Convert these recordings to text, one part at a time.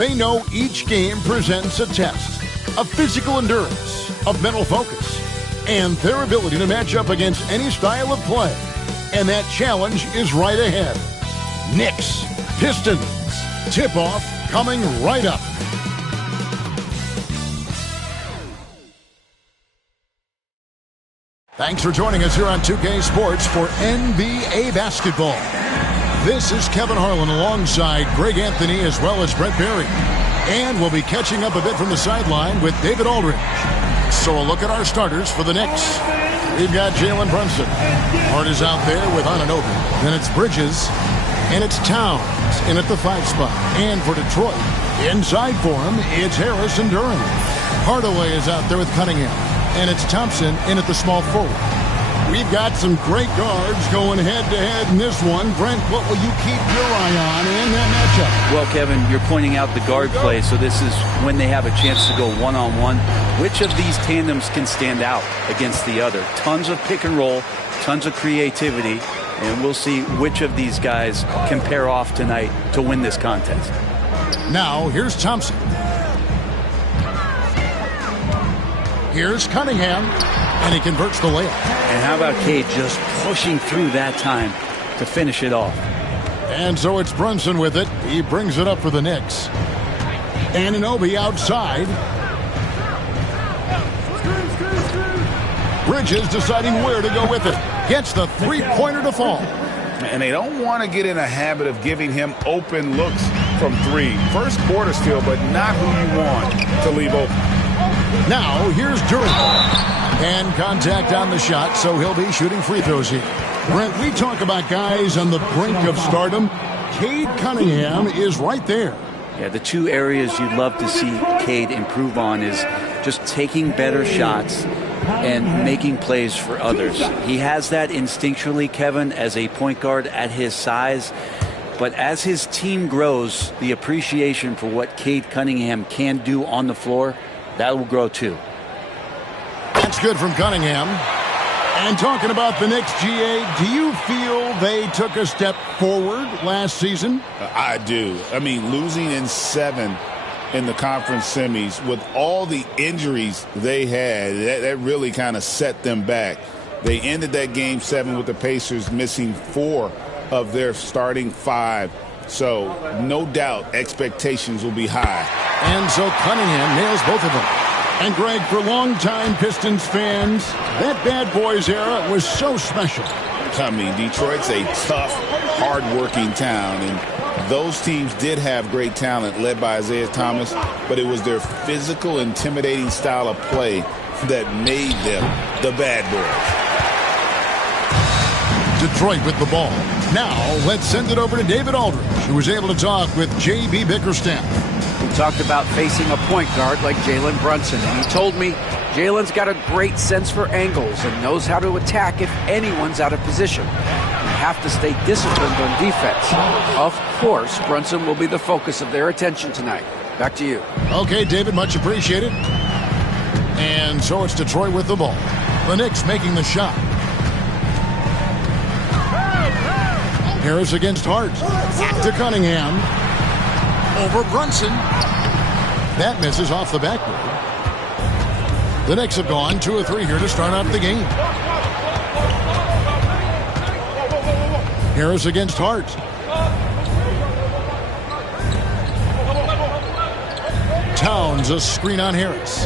They know each game presents a test of physical endurance, of mental focus, and their ability to match up against any style of play. And that challenge is right ahead. Knicks, Pistons, tip-off coming right up. Thanks for joining us here on 2K Sports for NBA basketball. This is Kevin Harlan alongside Greg Anthony as well as Brett Berry. And we'll be catching up a bit from the sideline with David Aldridge. So a look at our starters for the Knicks. We've got Jalen Brunson. Hart is out there with Anunoby. Then it's Bridges. And it's Towns in at the 5 spot. And for Detroit, inside for him, it's Harris and Duran. Hardaway is out there with Cunningham. And it's Thompson in at the small forward. We've got some great guards going head-to-head in this one. Brent, what will you keep your eye on in that matchup? Well, Kevin, you're pointing out the guard play, so this is when they have a chance to go one-on-one. Which of these tandems can stand out against the other? Tons of pick and roll, tons of creativity, and we'll see which of these guys can pair off tonight to win this contest. Now, here's Thompson. Here's Cunningham, and he converts the layup. And how about Cade just pushing through that time to finish it off? And so it's Brunson with it. He brings it up for the Knicks. Anunoby outside. Bridges deciding where to go with it. Gets the three-pointer to fall. And they don't want to get in a habit of giving him open looks from three. First quarter still, but not who you want to leave open. Now, here's Duran. And contact on the shot, so he'll be shooting free throws here. Brent, we talk about guys on the brink of stardom. Cade Cunningham is right there. Yeah, the two areas you'd love to see Cade improve on is just taking better shots and making plays for others. He has that instinctually, Kevin, as a point guard at his size. But as his team grows, the appreciation for what Cade Cunningham can do on the floor, that will grow too. That's good from Cunningham. And talking about the Knicks, GA, do you feel they took a step forward last season? I do. I mean, losing in 7 in the conference semis with all the injuries they had, that really kind of set them back. They ended that game 7 with the Pacers missing 4 of their starting 5. So, no doubt, expectations will be high. And so Cunningham nails both of them. And, Greg, for longtime Pistons fans, that Bad Boys era was so special. I mean, Detroit's a tough, hard-working town, and those teams did have great talent led by Isaiah Thomas, but it was their physical, intimidating style of play that made them the Bad Boys. Detroit with the ball. Now, let's send it over to David Aldridge, who was able to talk with J.B. Bickerstaff. We talked about facing a point guard like Jalen Brunson, and he told me Jalen's got a great sense for angles and knows how to attack if anyone's out of position. You have to stay disciplined on defense. Of course, Brunson will be the focus of their attention tonight. Back to you. Okay, David, much appreciated. And so it's Detroit with the ball. The Knicks making the shot. Harris against Hart. Back to Cunningham. Over Brunson. That misses off the backboard. The Knicks have gone 2 of 3 here to start out the game. Harris against Hart. Towns a screen on Harris.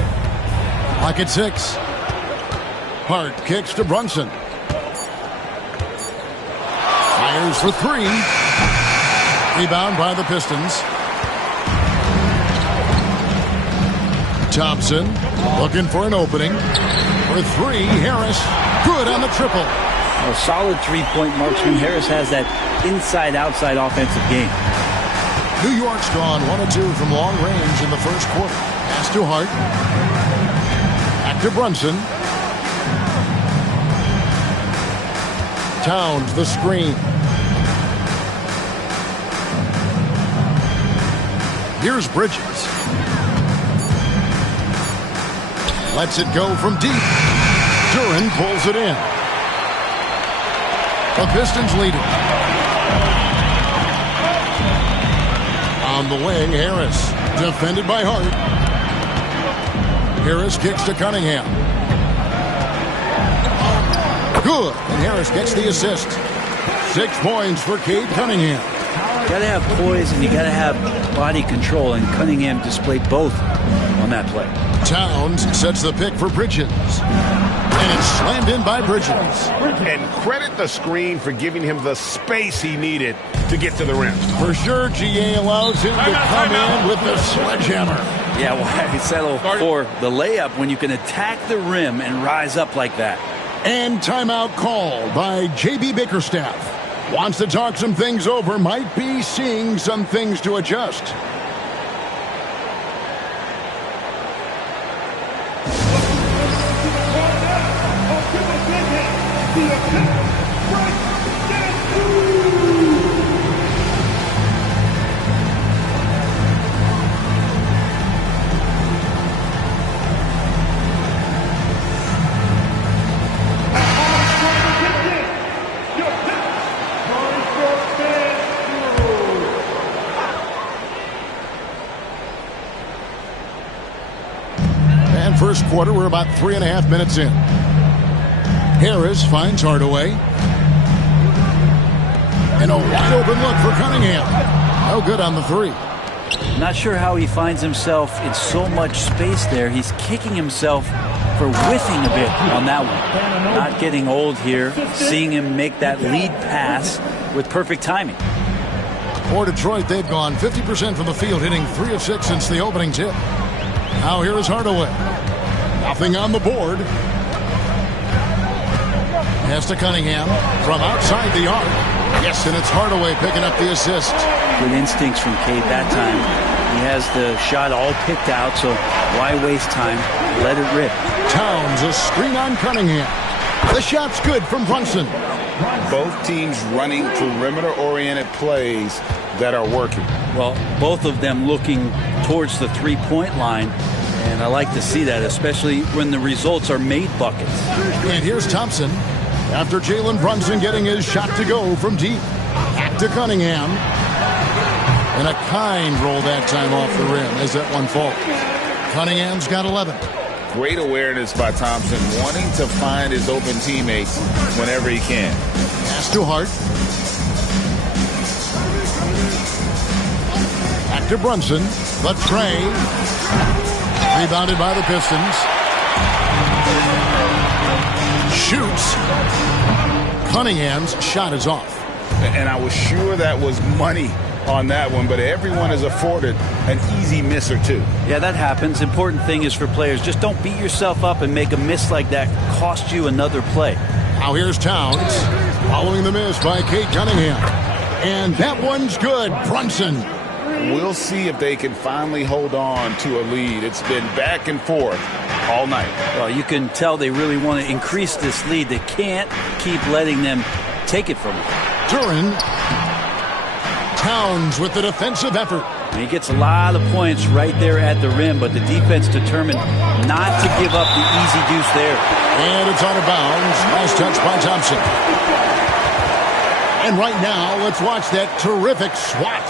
Clock at 6. Hart kicks to Brunson. Fires for 3. Rebound by the Pistons. Thompson looking for an opening. For 3, Harris. Good on the triple. A solid three-point marksman. Harris has that inside-outside offensive game. New York's gone 1 of 2 from long range in the first quarter. Pass to Hart. Back to Brunson. Towns the screen. Here's Bridges. Lets it go from deep. Duran pulls it in. The Pistons lead it. On the wing, Harris. Defended by Hart. Harris kicks to Cunningham. Good. And Harris gets the assist. 6 points for Cade Cunningham. You got to have poise and you got to have body control, and Cunningham displayed both on that play. Towns sets the pick for Bridges. And it's slammed in by Bridges. And credit the screen for giving him the space he needed to get to the rim. For sure, GA allows him to come in with the sledgehammer. Yeah, why settle for the layup when you can attack the rim and rise up like that? And timeout called by J.B. Bickerstaff. Wants to talk some things over, might be seeing some things to adjust. First quarter, we're about 3.5 minutes in. Harris finds Hardaway. And a wide open look for Cunningham. No good on the three. Not sure how he finds himself in so much space there. He's kicking himself for whiffing a bit on that one. Not getting old here. Seeing him make that lead pass with perfect timing. For Detroit, they've gone 50% from the field, hitting 3 of 6 since the opening tip. Now here is Hardaway. Nothing on the board. Pass to Cunningham from outside the arc. Yes, and it's Hardaway picking up the assist. Good instincts from Cade that time. He has the shot all picked out, so why waste time? Let it rip. Towns, a screen on Cunningham. The shot's good from Brunson. Both teams running perimeter-oriented plays that are working. Well, both of them looking towards the three-point line. And I like to see that, especially when the results are made buckets. And here's Thompson. After Jalen Brunson getting his shot to go from deep. Back to Cunningham. And a kind roll that time off the rim as that one falls. Cunningham's got 11. Great awareness by Thompson, wanting to find his open teammates whenever he can. Pass to Hart. Back to Brunson. The tray. Rebounded by the Pistons. Shoots. Cunningham's shot is off. And I was sure that was money on that one, but everyone is afforded an easy miss or two. Yeah, that happens. Important thing is for players, just don't beat yourself up and make a miss like that cost you another play. Now here's Towns. Following the miss by Cade Cunningham. And that one's good. Brunson. We'll see if they can finally hold on to a lead. It's been back and forth all night. Well, you can tell they really want to increase this lead. They can't keep letting them take it from them. Duran. Towns with the defensive effort. And he gets a lot of points right there at the rim, but the defense determined not to give up the easy deuce there. And it's out of bounds. Nice touch by Thompson. And right now, let's watch that terrific swat.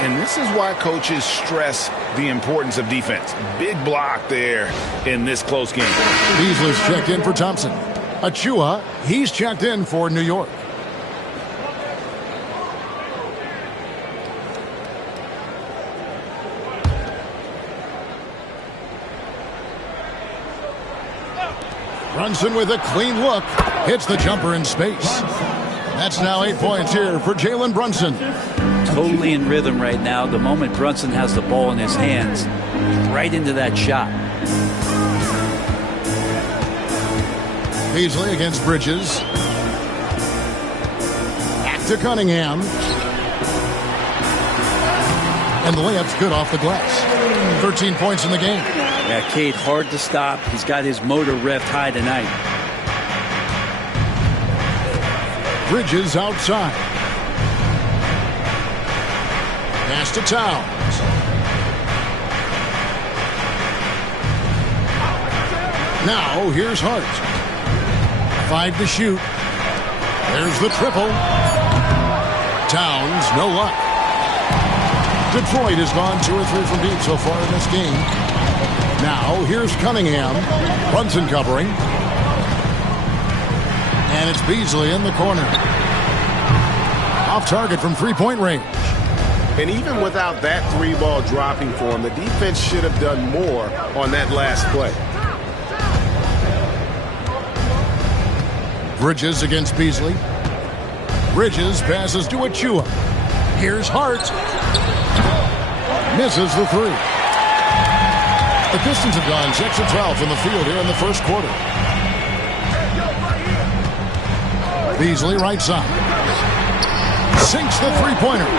And this is why coaches stress the importance of defense. Big block there in this close game. Beasley's checked in for Thompson. Achua, he's checked in for New York. Brunson with a clean look. Hits the jumper in space. That's now 8 points here for Jalen Brunson. Totally in rhythm right now. The moment Brunson has the ball in his hands, right into that shot. Beasley against Bridges. Back to Cunningham. And the layup's good off the glass. 13 points in the game. Yeah, Cade, hard to stop. He's got his motor revved high tonight. Bridges outside. Pass to Towns. Now here's Hart. 5 to shoot. There's the triple. Towns, no luck. Detroit has gone 2 or 3 from deep so far in this game. Now, here's Cunningham. Brunson covering. And it's Beasley in the corner. Off target from three-point range. And even without that 3-ball dropping for him, the defense should have done more on that last play. Bridges against Beasley. Bridges passes to Achua. Here's Hart. Misses the 3. The Pistons have gone 6 of 12 from the field here in the first quarter. Beasley right side. Sinks the three-pointer.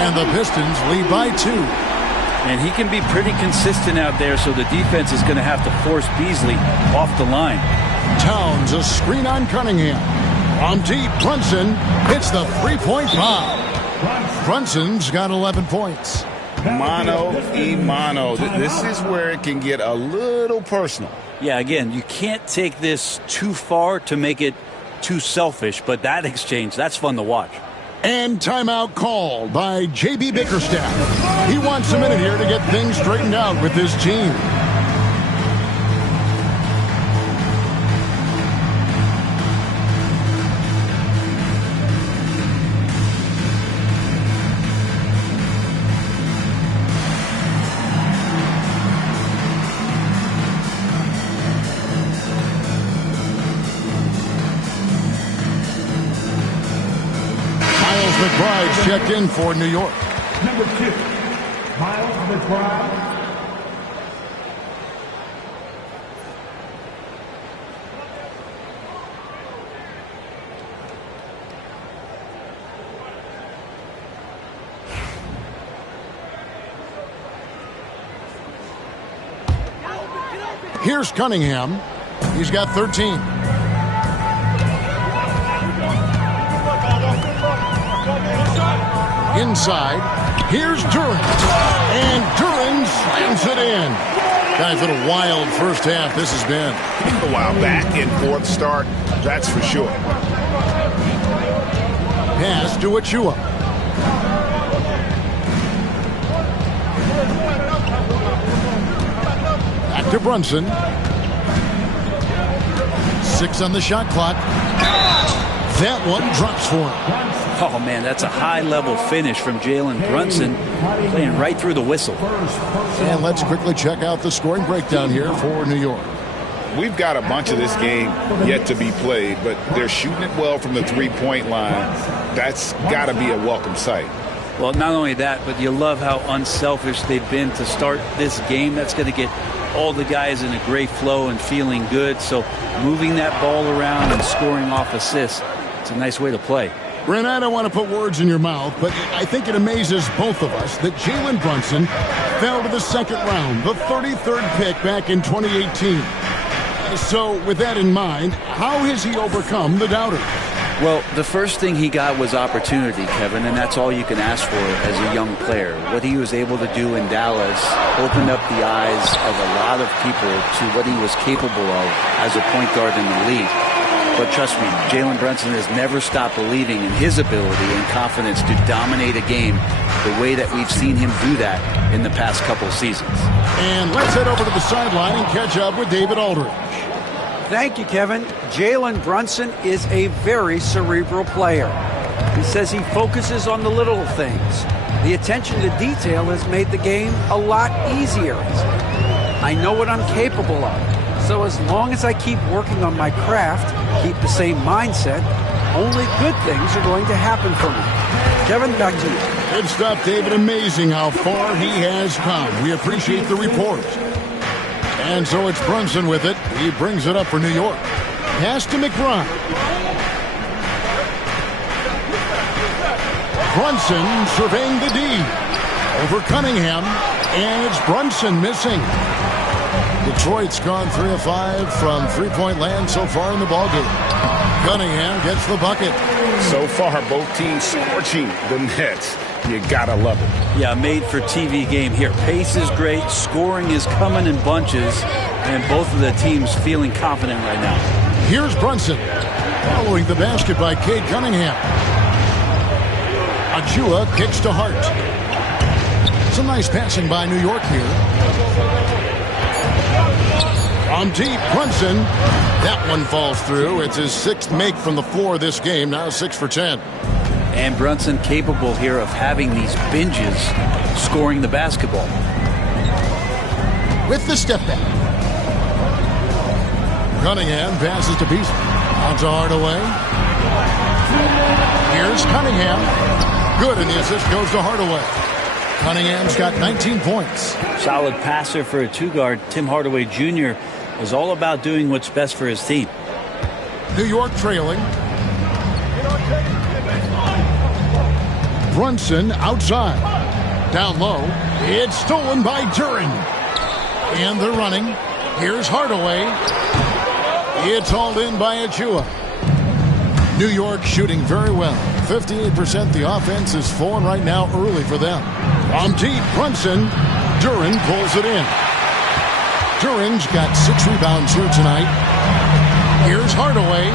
And the Pistons lead by 2. And he can be pretty consistent out there, so the defense is going to have to force Beasley off the line. Towns, a screen on Cunningham. From deep, Brunson hits the three-point bomb. Brunson's got 11 points. Mano y mano. This is where it can get a little personal. Yeah, again, you can't take this too far to make it too selfish, but that exchange, that's fun to watch. And timeout called by J.B. Bickerstaff. He wants a minute here to get things straightened out with his team. McBride's checked in for New York. Number 2, Miles McBride. Here's Cunningham. He's got 13. Inside, here's Durant, and Durant slams it in. Guys, what a wild first half this has been. A while back and forth start, that's for sure. Pass to Achua. Back to Brunson. 6 on the shot clock. That one drops for him. Oh, man, that's a high-level finish from Jalen Brunson, playing right through the whistle. And let's quickly check out the scoring breakdown here for New York. We've got a bunch of this game yet to be played, but they're shooting it well from the three-point line. That's got to be a welcome sight. Well, not only that, but you love how unselfish they've been to start this game. That's going to get all the guys in a great flow and feeling good. So moving that ball around and scoring off assists, it's a nice way to play. Brent, I don't want to put words in your mouth, but I think it amazes both of us that Jalen Brunson fell to the second round, the 33rd pick back in 2018. So with that in mind, how has he overcome the doubters? Well, the first thing he got was opportunity, Kevin, and that's all you can ask for as a young player. What he was able to do in Dallas opened up the eyes of a lot of people to what he was capable of as a point guard in the league. But trust me, Jalen Brunson has never stopped believing in his ability and confidence to dominate a game the way that we've seen him do that in the past couple seasons. And let's head over to the sideline and catch up with David Aldridge. Thank you, Kevin. Jalen Brunson is a very cerebral player. He says he focuses on the little things. The attention to detail has made the game a lot easier. I know what I'm capable of. So as long as I keep working on my craft, keep the same mindset, only good things are going to happen for me. Kevin, back to you. Good stuff, David. Amazing how far he has come. We appreciate the report. And so it's Brunson with it. He brings it up for New York. Pass to McBride. Brunson surveying the D. Over Cunningham. And it's Brunson missing. Detroit's gone 3 of 5 from three-point land so far in the ballgame. Cunningham gets the bucket. So far, both teams scorching the Nets. You gotta love it. Yeah, made for TV game here. Pace is great, scoring is coming in bunches, and both of the teams feeling confident right now. Here's Brunson. Following the basket by Cade Cunningham. Achua kicks to Hart. Some nice passing by New York here. From deep, Brunson. That one falls through. It's his 6th make from the floor this game. Now 6 for 10. And Brunson capable here of having these binges, scoring the basketball. With the step back. Cunningham passes to Beasley. On to Hardaway. Here's Cunningham. Good, and the assist goes to Hardaway. Cunningham's got 19 points. Solid passer for a 2-guard. Tim Hardaway Jr. is all about doing what's best for his team. New York trailing. Brunson outside. Down low. It's stolen by Duren. And they're running. Here's Hardaway. It's hauled in by Achua. New York shooting very well. 58%. The offense is falling right now early for them. From deep, Brunson. Duren pulls it in. Duren's got 6 rebounds here tonight. Here's Hardaway.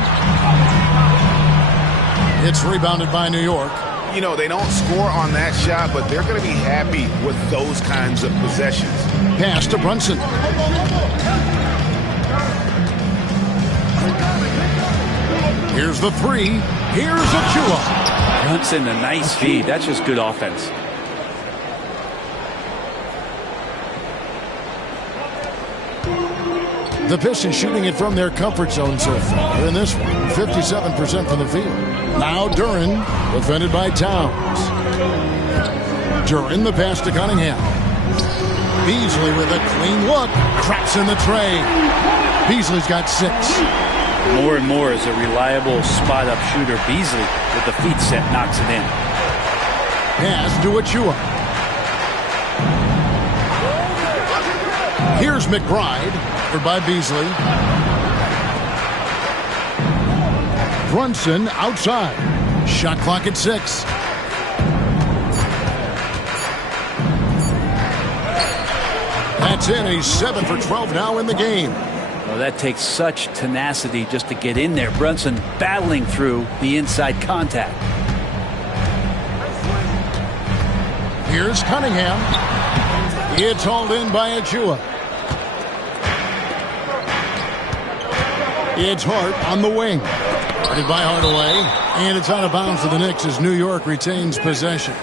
It's rebounded by New York. You know, they don't score on that shot, but they're going to be happy with those kinds of possessions. Pass to Brunson. Here's the 3. Here's Achua. Brunson, a nice feed. That's just good offense. The Pistons shooting it from their comfort zone so far in this one. 57% from the field. Now Duren, defended by Towns. Duren, the pass to Cunningham. Beasley with a clean look. Cracks in the tray. Beasley's got 6. More and more as a reliable spot-up shooter. Beasley, with the feet set, knocks it in. Pass to Achua. Here's McBride, covered by Beasley. Brunson outside. Shot clock at 6. That's in. He's 7 for 12 now in the game. Well, that takes such tenacity just to get in there. Brunson battling through the inside contact. Here's Cunningham. It's hauled in by Achua. It's Hart on the wing. Guarded by Hardaway. And it's out of bounds for the Knicks as New York retains possession.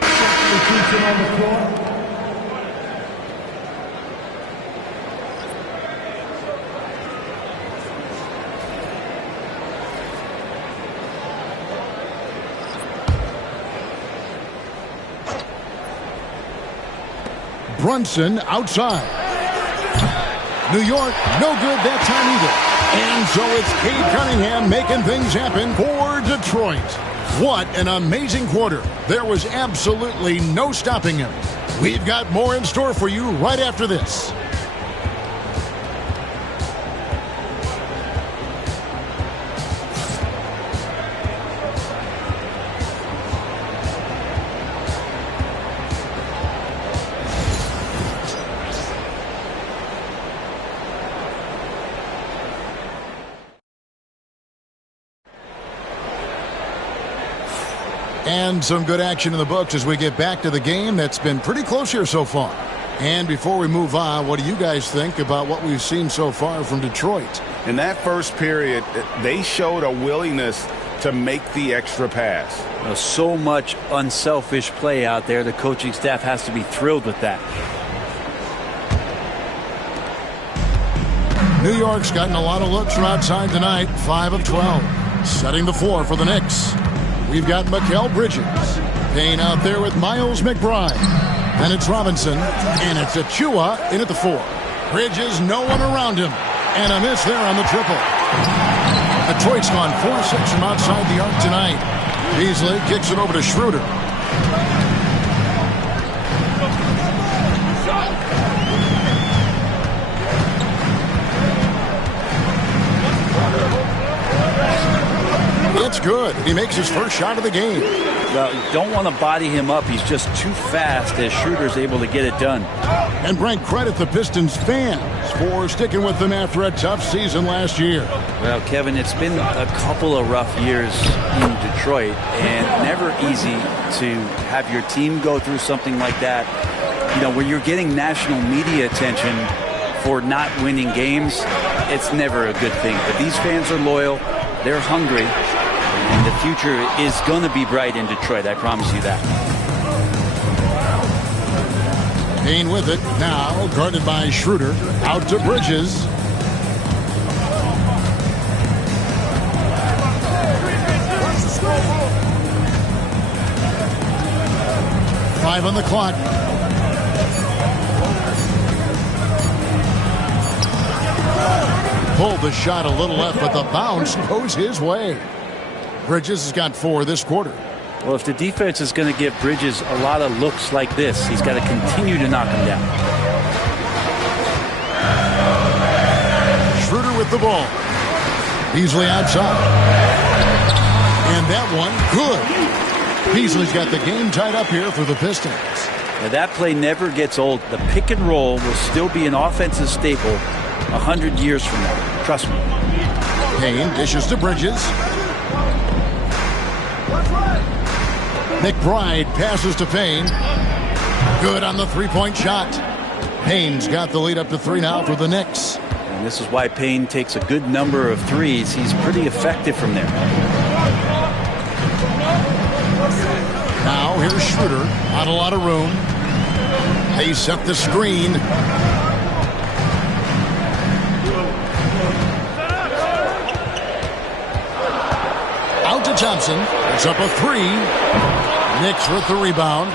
Substitution on the floor. Brunson outside. New York, no good that time either. And so it's Cade Cunningham making things happen for Detroit. What an amazing quarter. There was absolutely no stopping him. We've got more in store for you right after this. And some good action in the books as we get back to the game that's been pretty close here so far. And before we move on, what do you guys think about what we've seen so far from Detroit? In that first period, they showed a willingness to make the extra pass. So much unselfish play out there. The coaching staff has to be thrilled with that. New York's gotten a lot of looks from outside tonight. 5 of 12. Setting the floor for the Knicks. We've got Mikal Bridges. Payne out there with Miles McBride. And it's Robinson. And it's Achua in at the 4. Bridges, no one around him. And a miss there on the triple. Detroit's gone 4-6 from outside the arc tonight. Beasley kicks it over to Schroeder. It's good. He makes his first shot of the game. Well, you don't want to body him up. He's just too fast as Schroeder's able to get it done. And Brent, credit the Pistons fans for sticking with them after a tough season last year. Well, Kevin, it's been a couple of rough years in Detroit, and never easy to have your team go through something like that. You know, when you're getting national media attention for not winning games, it's never a good thing. But these fans are loyal. They're hungry. And the future is going to be bright in Detroit. I promise you that. Payne with it. Now guarded by Schroeder. Out to Bridges. Five on the clock. Pulled the shot a little left, but the bounce goes his way. Bridges has got 4 this quarter. Well, if the defense is going to give Bridges a lot of looks like this, he's got to continue to knock him down. Schroeder with the ball. Beasley outside. And that one, good. Beasley's got the game tied up here for the Pistons. Now, that play never gets old. The pick and roll will still be an offensive staple 100 years from now. Trust me. Payne dishes to Bridges. McBride passes to Payne. Good on the three-point shot. Payne's got the lead up to 3 now for the Knicks. And this is why Payne takes a good number of threes. He's pretty effective from there. Now here's Schroeder. Not a lot of room. They set the screen. Out to Thompson. It's up a 3. Knicks with the rebound.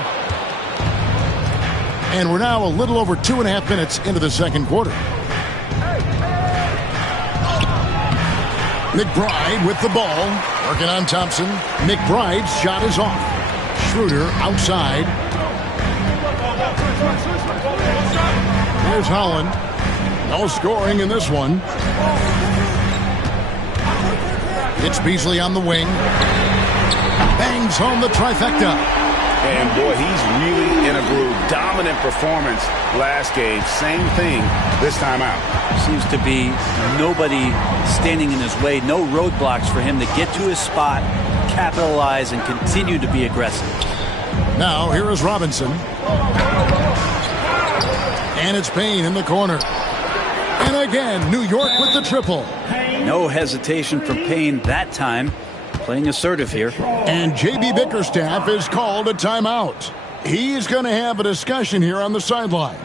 And we're now a little over 2.5 minutes into the second quarter. McBride with the ball. Working on Thompson. McBride's shot is off. Schroeder outside. Here's Holland. No scoring in this one. It's Beasley on the wing. Bangs home the trifecta. And boy, he's really in a groove. Dominant performance last game. Same thing this time out. Seems to be nobody standing in his way. No roadblocks for him to get to his spot, capitalize, and continue to be aggressive. Now here is Robinson. And it's Payne in the corner. And again, New York with the triple. No hesitation from Payne that time. Playing assertive here. And J.B. Bickerstaff is called a timeout. He's going to have a discussion here on the sideline.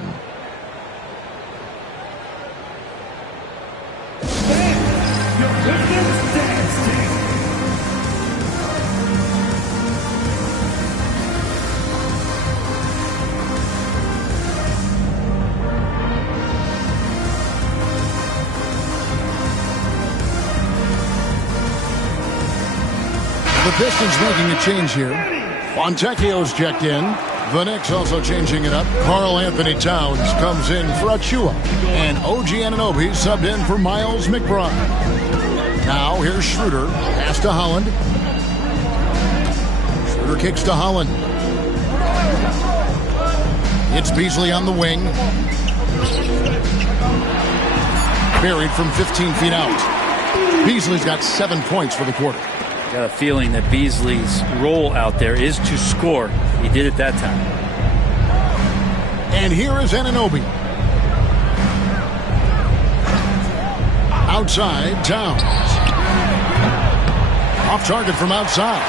The Pistons making a change here. Fontecchio's checked in. The Knicks also changing it up. Karl Anthony Towns comes in for Achua. And OG Anunoby subbed in for Miles McBride. Now here's Schroeder. Pass to Holland. Schroeder kicks to Holland. It's Beasley on the wing. Buried from 15 feet out. Beasley's got 7 points for the quarter. Got a feeling that Beasley's role out there is to score. He did it that time. And here is Anunoby. Outside, Towns. Off target from outside.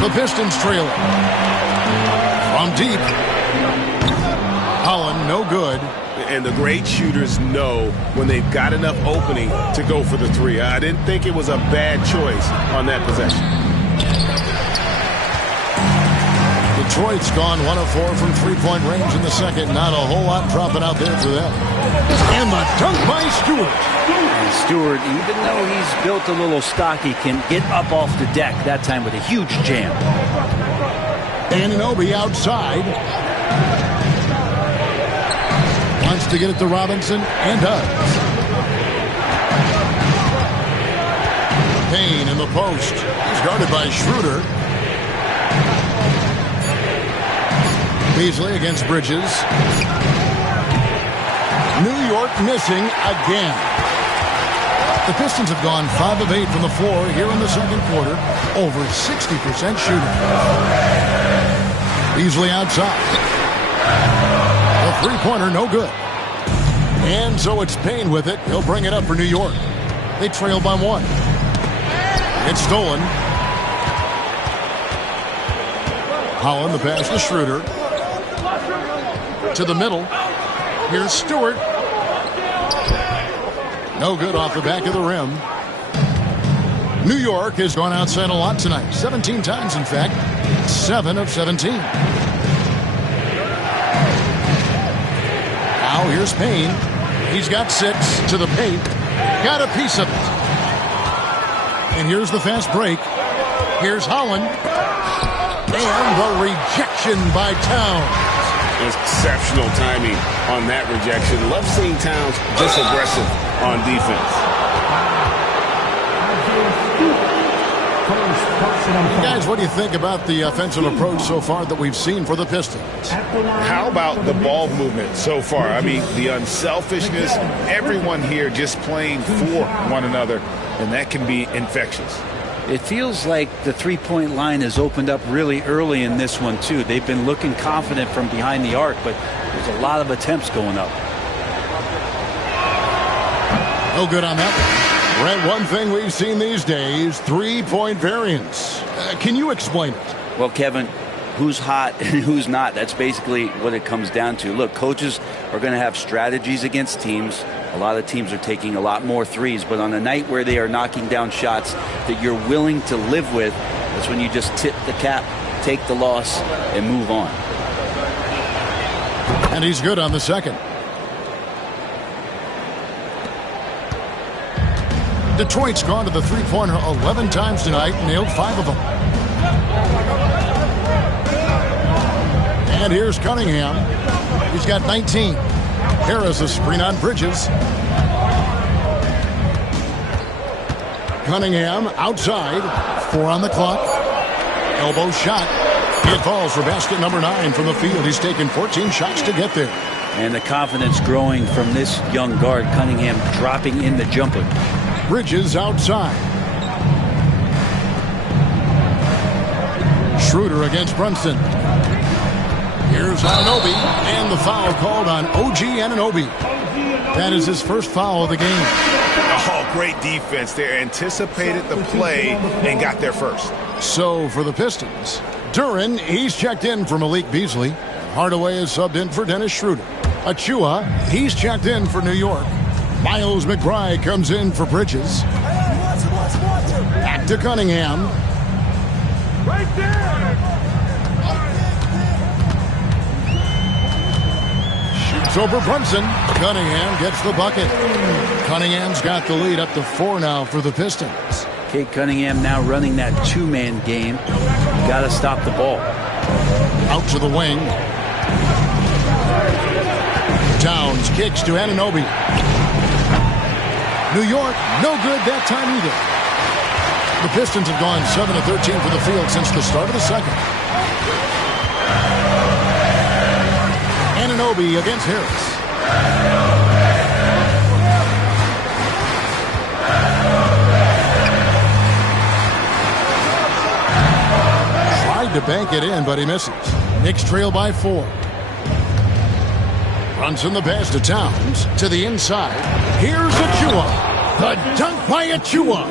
The Pistons trailing. From deep. Holland, no good. And the great shooters know when they've got enough opening to go for the 3. I didn't think it was a bad choice on that possession. Detroit's gone 1 of 4 from three-point range in the second. Not a whole lot dropping out there for them. And the dunk by Stewart. And Stewart, even though he's built a little stocky, can get up off the deck, that time with a huge jam. Anunoby outside. Wants to get it to Robinson, and does. Payne in the post. He's guarded by Schroeder. Beasley against Bridges. New York missing again. The Pistons have gone 5 of 8 from the floor here in the second quarter. Over 60% shooting. Beasley outside. The three-pointer no good. And so it's Payne with it. He'll bring it up for New York. They trail by 1. It's stolen. Holland, the pass to Schroeder. To the middle. Here's Stewart. No good off the back of the rim. New York has gone outside a lot tonight. 17 times, in fact. 7 of 17. Now here's Payne. He's got 6 to the paint. Got a piece of it. And here's the fast break. Here's Holland. And the rejection by Towns. Exceptional timing on that rejection. Love seeing Towns this aggressive on defense. Guys, what do you think about the offensive approach so far that we've seen for the Pistons? How about the ball movement so far? I mean, the unselfishness, everyone here just playing for one another, and that can be infectious. It feels like the three-point line has opened up really early in this one, too. They've been looking confident from behind the arc, but there's a lot of attempts going up. No good on that one. Brent, one thing we've seen these days, three-point variance. Can you explain it? Well, Kevin, who's hot and who's not? That's basically what it comes down to. Look, coaches are going to have strategies against teams. A lot of teams are taking a lot more threes, but on a night where they are knocking down shots that you're willing to live with, that's when you just tip the cap, take the loss, and move on. And he's good on the second. Detroit's gone to the three-pointer 11 times tonight, nailed 5 of them. And here's Cunningham. He's got 19. Harris a screen on Bridges. Cunningham outside. 4 on the clock. Elbow shot. It falls for basket number 9 from the field. He's taken 14 shots to get there. And the confidence growing from this young guard, Cunningham, dropping in the jumper. Bridges outside. Schroeder against Brunson. Here's Anunoby, and the foul called on OG Anunoby. That is his first foul of the game. Oh, great defense there. Anticipated the play and got there first. So for the Pistons, Duren, he's checked in for Malik Beasley. Hardaway is subbed in for Dennis Schroeder. Achua, he's checked in for New York. Miles McBride comes in for Bridges. Back to Cunningham. Right there. Shoots over Brunson. Cunningham gets the bucket. Cunningham's got the lead up to 4 now for the Pistons. Kate Cunningham now running that two-man game. Got to stop the ball. Out to the wing. Towns kicks to Anunoby. New York, no good that time either. The Pistons have gone 7 of 13 for the field since the start of the second. Anunoby against Harris. Tried to bank it in, but he misses. Knicks trail by 4. Brunson the pass to Towns. To the inside. Here's Achua. The dunk by Achua.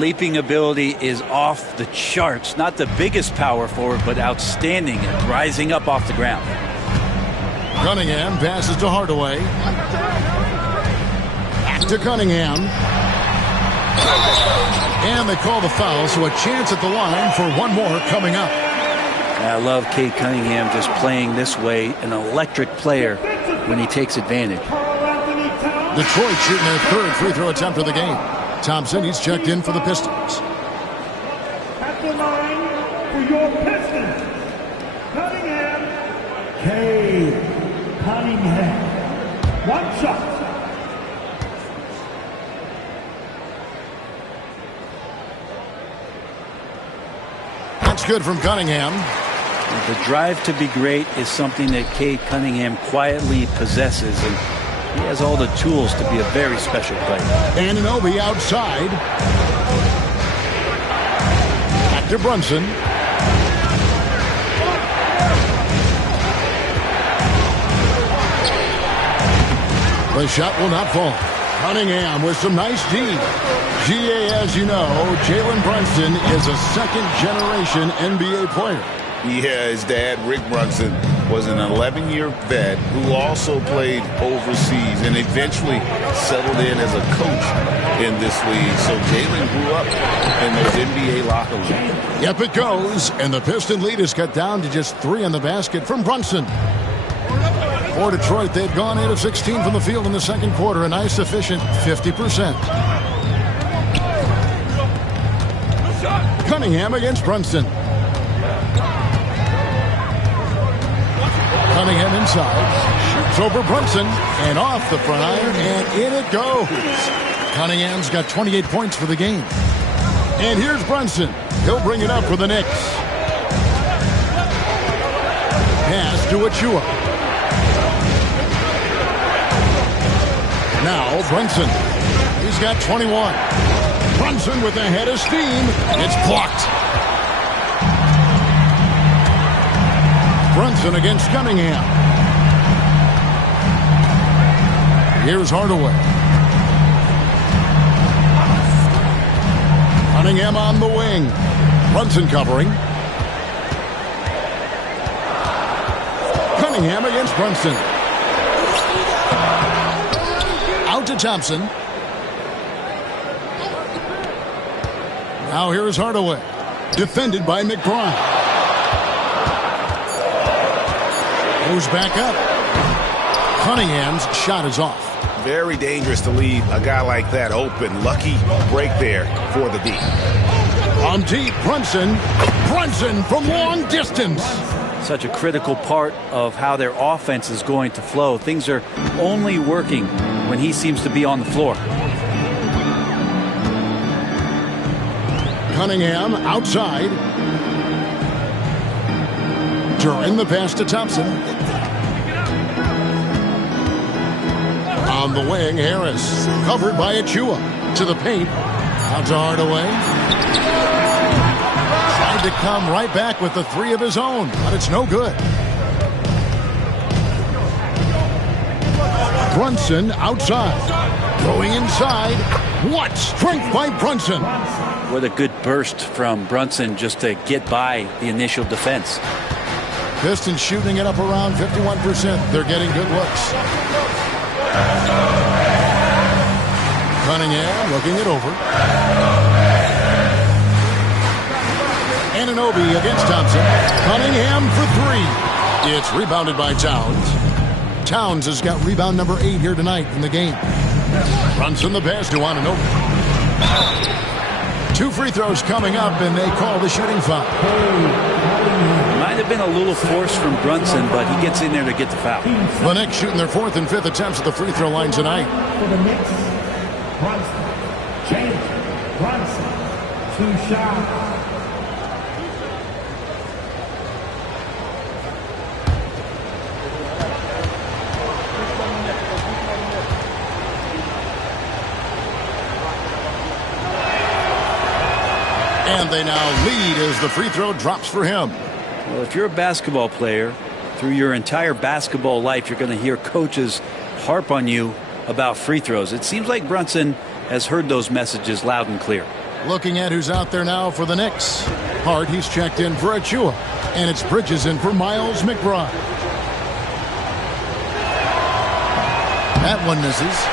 Leaping ability is off the charts. Not the biggest power forward, but outstanding at rising up off the ground. Cunningham passes to Hardaway. Back to Cunningham. And they call the foul, so a chance at the line for one more coming up. I love Kate Cunningham just playing this way, an electric player when he takes advantage. Detroit shooting their third free throw attempt of the game. Thompson, he's checked in for the Pistons. At the line for your Pistons, Cunningham. Kate Cunningham. 1 shot. That's good from Cunningham. The drive to be great is something that Cade Cunningham quietly possesses, and he has all the tools to be a very special player. Anunoby outside. Back to Brunson. The shot will not fall. Cunningham with some nice D. GA, as you know, Jalen Brunson is a second-generation NBA player. Yeah, his dad, Rick Brunson, was an 11-year vet who also played overseas and eventually settled in as a coach in this league. So Jalen grew up in those NBA locker rooms. Yep, it goes, and the Piston lead is cut down to just 3 in the basket from Brunson. For Detroit, they've gone 8 of 16 from the field in the second quarter, a nice efficient 50%. Cunningham against Brunson. Cunningham inside, shoots over Brunson, and off the front iron, and in it goes. Cunningham's got 28 points for the game. And here's Brunson. He'll bring it up for the Knicks. Pass to Achua. Now Brunson. He's got 21. Brunson with a head of steam. It's blocked. Brunson against Cunningham. Here's Hardaway. Cunningham on the wing. Brunson covering. Cunningham against Brunson. Out to Thompson. Now here is Hardaway. Defended by McBride. Goes back up. Cunningham's shot is off. Very dangerous to leave a guy like that open. Lucky break there for the D. On deep, Brunson. Brunson from long distance. Such a critical part of how their offense is going to flow. Things are only working when he seems to be on the floor. Cunningham outside. During the pass to Thompson. On the wing, Harris. Covered by Achua. To the paint. Out to Hardaway. Tried to come right back with the 3 of his own, but it's no good. Brunson outside. Going inside. What strength by Brunson. What a good burst from Brunson just to get by the initial defense. Pistons shooting it up around 51%. They're getting good looks. Cunningham looking it over. Anunoby against Thompson. Cunningham for 3. It's rebounded by Towns. Towns has got rebound number 8 here tonight in the game. Brunson the pass to Anunoby. 2 free throws coming up, and they call the shooting foul. Might have been a little force from Brunson, but he gets in there to get the foul. The Knicks shooting their 4th and 5th attempts at the free throw line tonight. For the Knicks, Brunson. James Brunson. 2 shots. And they now lead as the free throw drops for him. Well, if you're a basketball player, through your entire basketball life, you're going to hear coaches harp on you about free throws. It seems like Brunson has heard those messages loud and clear. Looking at who's out there now for the Knicks. Hart, he's checked in for Achua. And it's Bridges in for Miles McBride. That one misses.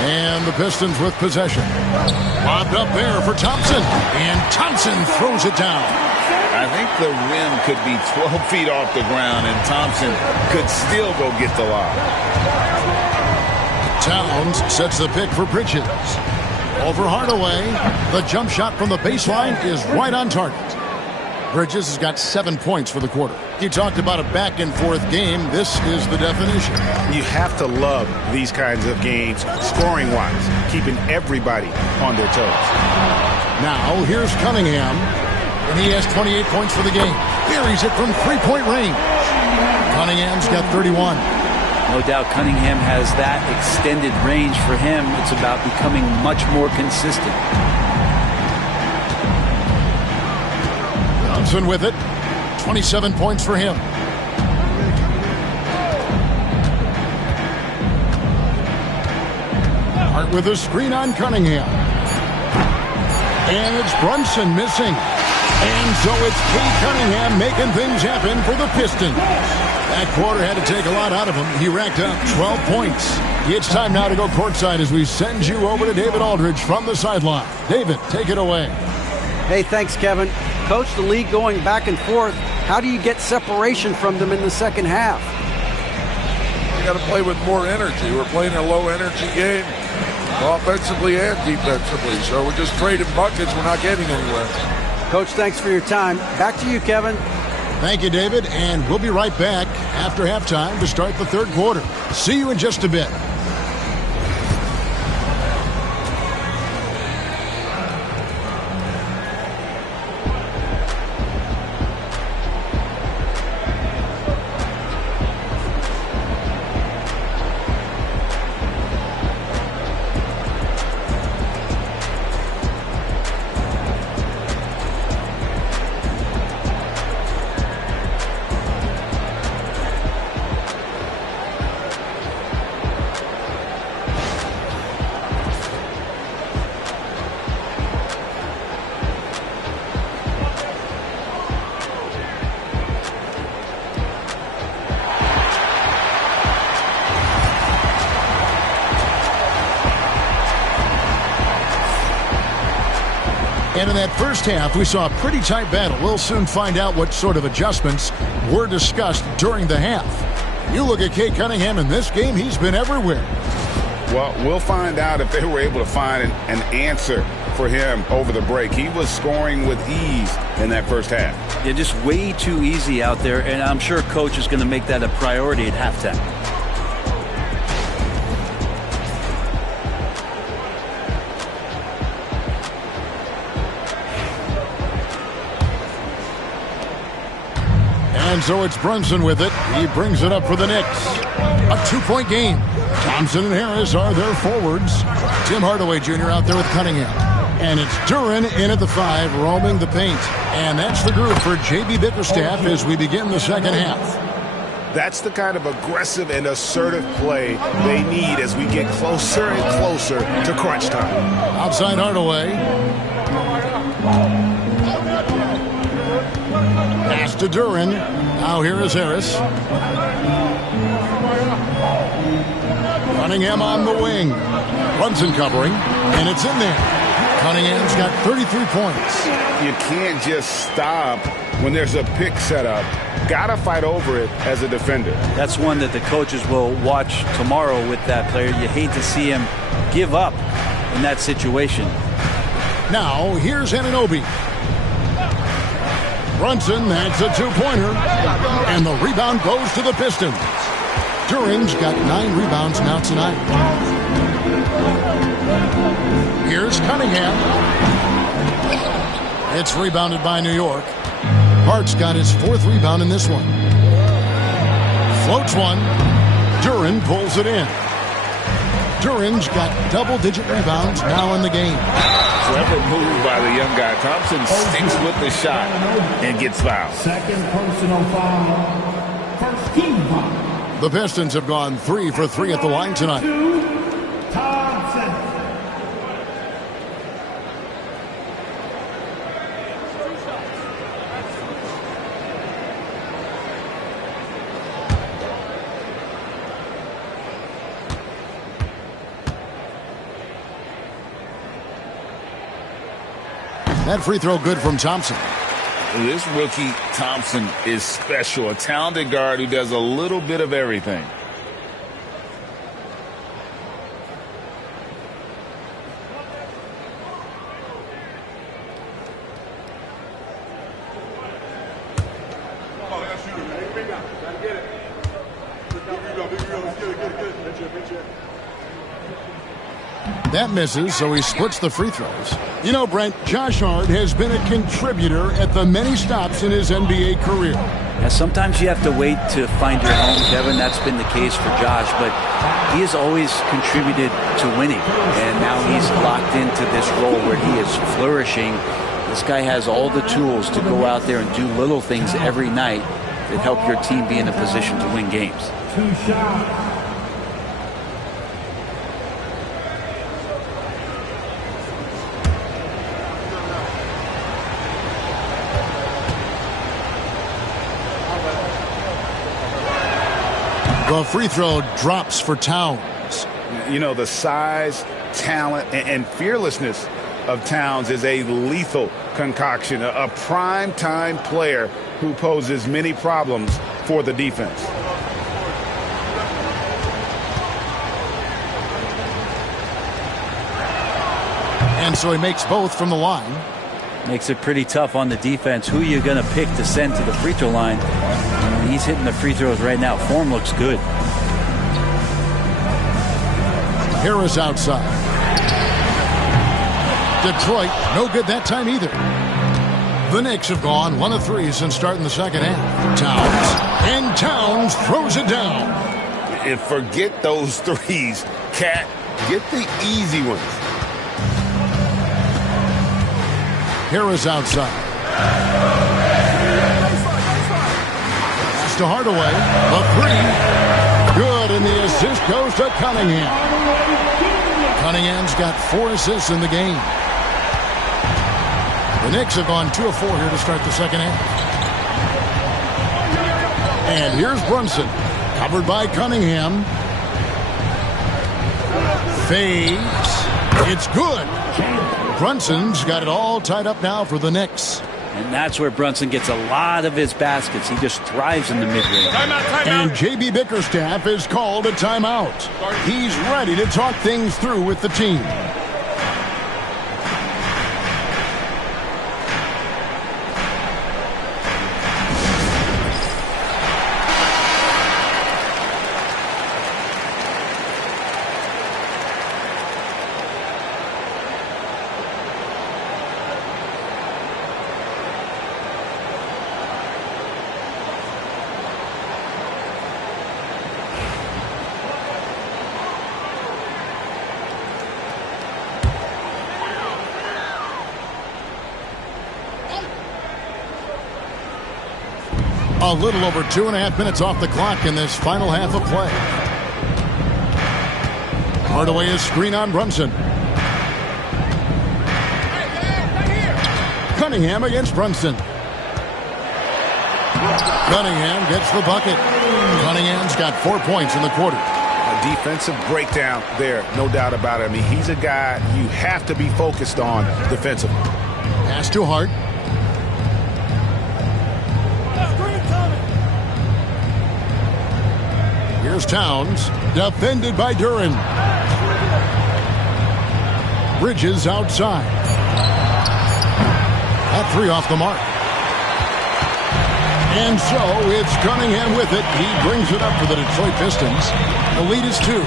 And the Pistons with possession. Lobbed up there for Thompson. And Thompson throws it down. I think the rim could be 12 feet off the ground, and Thompson could still go get the lob. Towns sets the pick for Bridges. Over Hardaway. The jump shot from the baseline is right on target. Bridges has got 7 points for the quarter. You talked about a back-and-forth game. This is the definition. You have to love these kinds of games, scoring-wise, keeping everybody on their toes. Now, here's Cunningham. And he has 28 points for the game. Buries it from three-point range. Cunningham's got 31. No doubt Cunningham has that extended range for him. It's about becoming much more consistent. Johnson with it. 27 points for him. Hart with a screen on Cunningham. And it's Brunson missing. And so it's Cade Cunningham making things happen for the Pistons. That quarter had to take a lot out of him. He racked up 12 points. It's time now to go courtside as we send you over to David Aldridge from the sideline. David, take it away. Hey, thanks, Kevin. Coach, the league going back and forth. How do you get separation from them in the second half? We got to play with more energy. We're playing a low-energy game, offensively and defensively. So we're just trading buckets. We're not getting anywhere. Coach, thanks for your time. Back to you, Kevin. Thank you, David, and we'll be right back after halftime to start the third quarter. See you in just a bit. And in that first half, we saw a pretty tight battle. We'll soon find out what sort of adjustments were discussed during the half. You look at Cade Cunningham in this game, he's been everywhere. Well, we'll find out if they were able to find an answer for him over the break. He was scoring with ease in that first half. Yeah, just way too easy out there, and I'm sure Coach is going to make that a priority at halftime. And so it's Brunson with it. He brings it up for the Knicks. A two-point game. Thompson and Harris are their forwards. Tim Hardaway Jr. out there with Cunningham. And it's Duren in at the 5, roaming the paint. And that's the group for J.B. Bickerstaff as we begin the second half. That's the kind of aggressive and assertive play they need as we get closer and closer to crunch time. Outside Hardaway. Pass to Duren. Now here is Harris. Cunningham on the wing. Brunson covering. And it's in there. Cunningham's got 33 points. You can't just stop when there's a pick set up. Gotta fight over it as a defender. That's one that the coaches will watch tomorrow with that player. You hate to see him give up in that situation. Now, here's Anunoby. Brunson, that's a two-pointer. And the rebound goes to the Pistons. Duren's got 9 rebounds now tonight. Here's Cunningham. It's rebounded by New York. Hart's got his 4th rebound in this one. Floats one. Duren pulls it in. Duren's got double-digit rebounds now in the game. Clever move by the young guy. Thompson sticks with the shot and gets fouled. Second personal foul. First team foul. The Pistons have gone 3 for 3 at the line tonight. Thompson. That free throw good from Thompson. This rookie Thompson is special. A talented guard who does a little bit of everything. That misses, so he splits the free throws. You know, Brent, Josh Hart has been a contributor at the many stops in his NBA career. Yeah, sometimes you have to wait to find your home, Kevin. That's been the case for Josh, but he has always contributed to winning, and now he's locked into this role where he is flourishing. This guy has all the tools to go out there and do little things every night that help your team be in a position to win games. 2 shots. The free throw drops for Towns. You know, the size, talent, and fearlessness of Towns is a lethal concoction, a prime-time player who poses many problems for the defense. And so he makes both from the line. Makes it pretty tough on the defense. Who are you going to pick to send to the free throw line? He's hitting the free throws right now. Form looks good. Harris outside. Detroit, no good that time either. The Knicks have gone 1 of 3 since starting the second half. Towns. And Towns throws it down. And forget those threes, Cat. Get the easy ones. Harris outside. To Hardaway, the 3, good, and the assist goes to Cunningham. Cunningham's got 4 assists in the game. The Knicks have gone 2 of 4 here to start the second half. And here's Brunson, covered by Cunningham. Fades, it's good. Brunson's got it all tied up now for the Knicks. And that's where Brunson gets a lot of his baskets. He just thrives in the mid-range. And J.B. Bickerstaff is called a timeout. He's ready to talk things through with the team. A little over 2.5 minutes off the clock in this final half of play. Hardaway is screen on Brunson. Cunningham against Brunson. Cunningham gets the bucket. Cunningham's got 4 points in the quarter. A defensive breakdown there, no doubt about it. I mean, he's a guy you have to be focused on defensively. Pass to Hart. Here's Towns, defended by Duran. Bridges outside. That 3 off the mark. And so it's Cunningham with it. He brings it up for the Detroit Pistons. The lead is 2.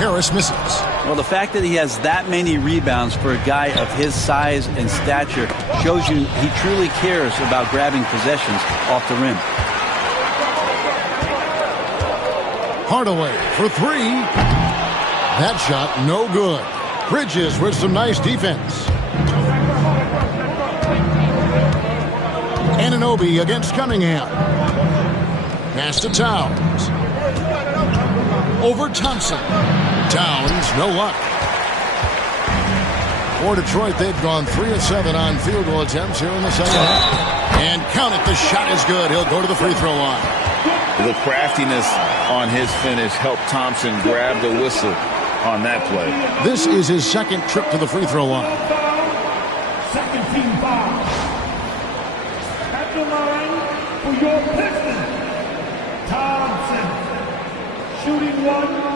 Harris misses. Well, the fact that he has that many rebounds for a guy of his size and stature shows you he truly cares about grabbing possessions off the rim. Hardaway for 3. That shot no good. Bridges with some nice defense. Anunoby against Cunningham. Pass to Towns. Over Thompson. Towns, no luck. For Detroit, they've gone 3 of 7 on field goal attempts here in the second half. And count it, the shot is good. He'll go to the free throw line. The craftiness on his finish helped Thompson grab the whistle on that play. This is his second trip to the free throw line. Second team foul. At the line for your Pistons, Thompson. Shooting 1.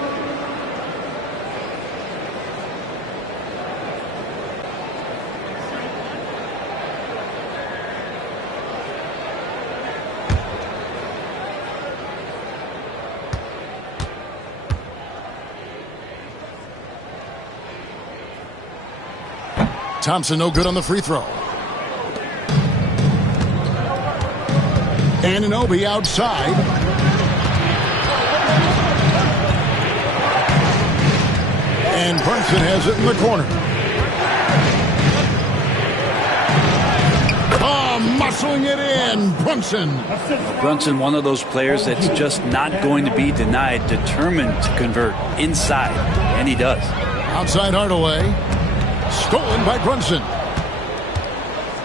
Thompson no good on the free throw. Anunoby outside. And Brunson has it in the corner. Oh, muscling it in. Brunson, one of those players that's just not going to be denied, determined to convert inside, and he does. Outside Hardaway. Stolen by Brunson.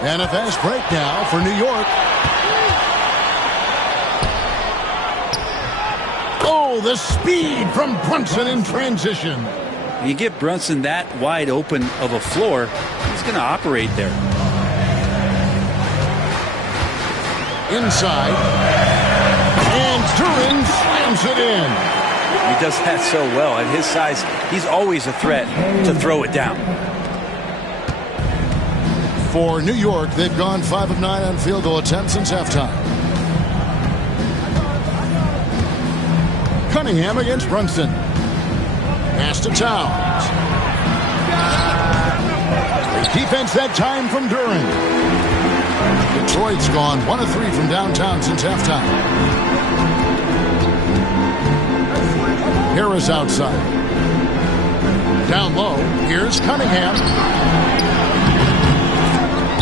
And a fast break now for New York. Oh, the speed from Brunson in transition. You get Brunson that wide open of a floor, he's going to operate there. Inside. And Duran slams it in. He does that so well. At his size, he's always a threat to throw it down. For New York, they've gone 5 of 9 on field goal attempts since halftime. Cunningham against Brunson. Pass to Towns. Defense that time from Duran. Detroit's gone 1 of 3 from downtown since halftime. Harris outside. Down low. Here's Cunningham.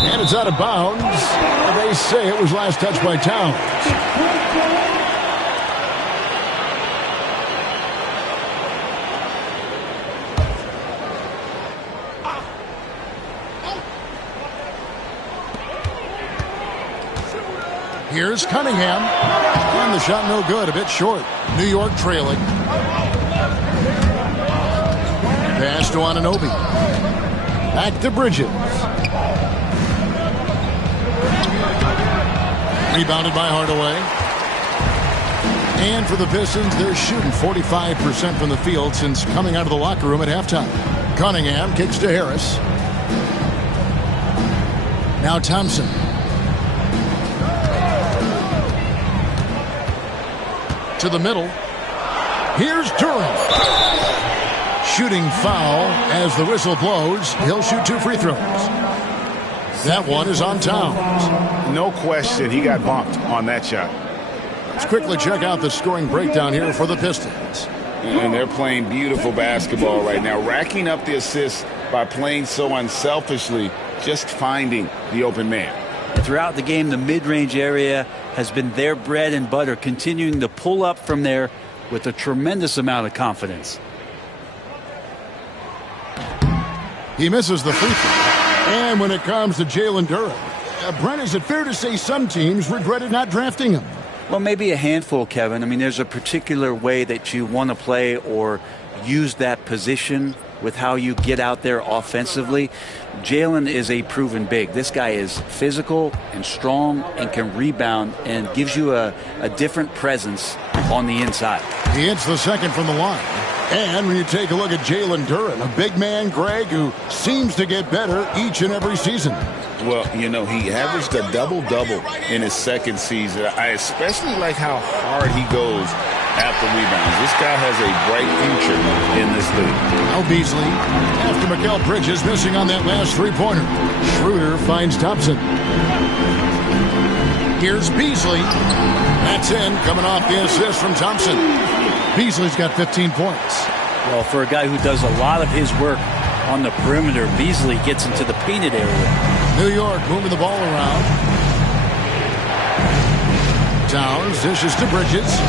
And it's out of bounds. They say it was last touched by Towns. Here's Cunningham. And the shot no good, a bit short. New York trailing. Pass to Anunoby. Back to Bridges. Rebounded by Hardaway. And for the Pistons, they're shooting 45% from the field since coming out of the locker room at halftime. Cunningham kicks to Harris. Now Thompson. To the middle. Here's Duran. Shooting foul as the whistle blows. He'll shoot 2 free throws. That one is on Towns. No question, he got bumped on that shot. Let's quickly check out the scoring breakdown here for the Pistons. And they're playing beautiful basketball right now, racking up the assists by playing so unselfishly, just finding the open man. Throughout the game, the mid-range area has been their bread and butter, continuing to pull up from there with a tremendous amount of confidence. He misses the free throw. And when it comes to Jalen Duran, Brent, is it fair to say some teams regretted not drafting him? Well, maybe a handful, Kevin. I mean, there's a particular way that you want to play or use that position with how you get out there offensively. Jalen is a proven big. This guy is physical and strong and can rebound and gives you a different presence on the inside. He hits the second from the line. And when you take a look at Jalen Duran, a big man, Greg, who seems to get better each and every season. Well, you know, he averaged a double-double in his second season. I especially like how hard he goes after rebounds. This guy has a bright future in this league. Now Beasley, after Mikal Bridges missing on that last three-pointer. Schroeder finds Thompson. Here's Beasley. That's in, coming off the assist from Thompson. Beasley's got 15 points. Well, for a guy who does a lot of his work on the perimeter, Beasley gets into the painted area. New York moving the ball around. Towns dishes to Bridges.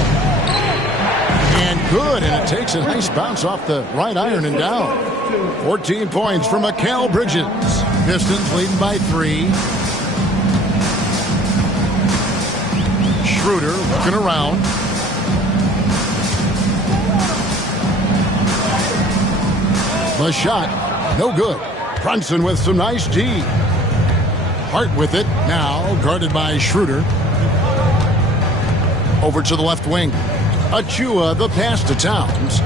And good, and it takes a nice bounce off the right iron and down. 14 points from Mikal Bridges. Pistons leading by 3. Schroeder looking around. The shot, no good. Brunson with some nice D. Hart with it, now guarded by Schroeder. Over to the left wing. Achua, the pass to Towns.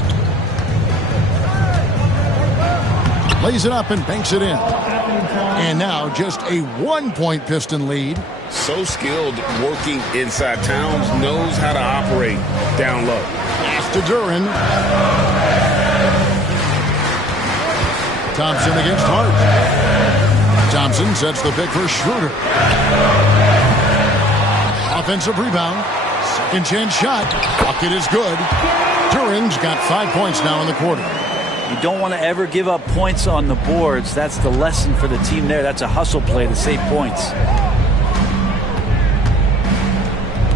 Lays it up and banks it in. And now just a 1-point Piston lead. So skilled working inside. Towns knows how to operate down low. Pass to Duran. Thompson against Hart. Thompson sets the pick for Schroeder. Offensive rebound. Second chance shot. Bucket is good. Turing's got 5 points now in the quarter. You don't want to ever give up points on the boards. That's the lesson for the team there. That's a hustle play to save points.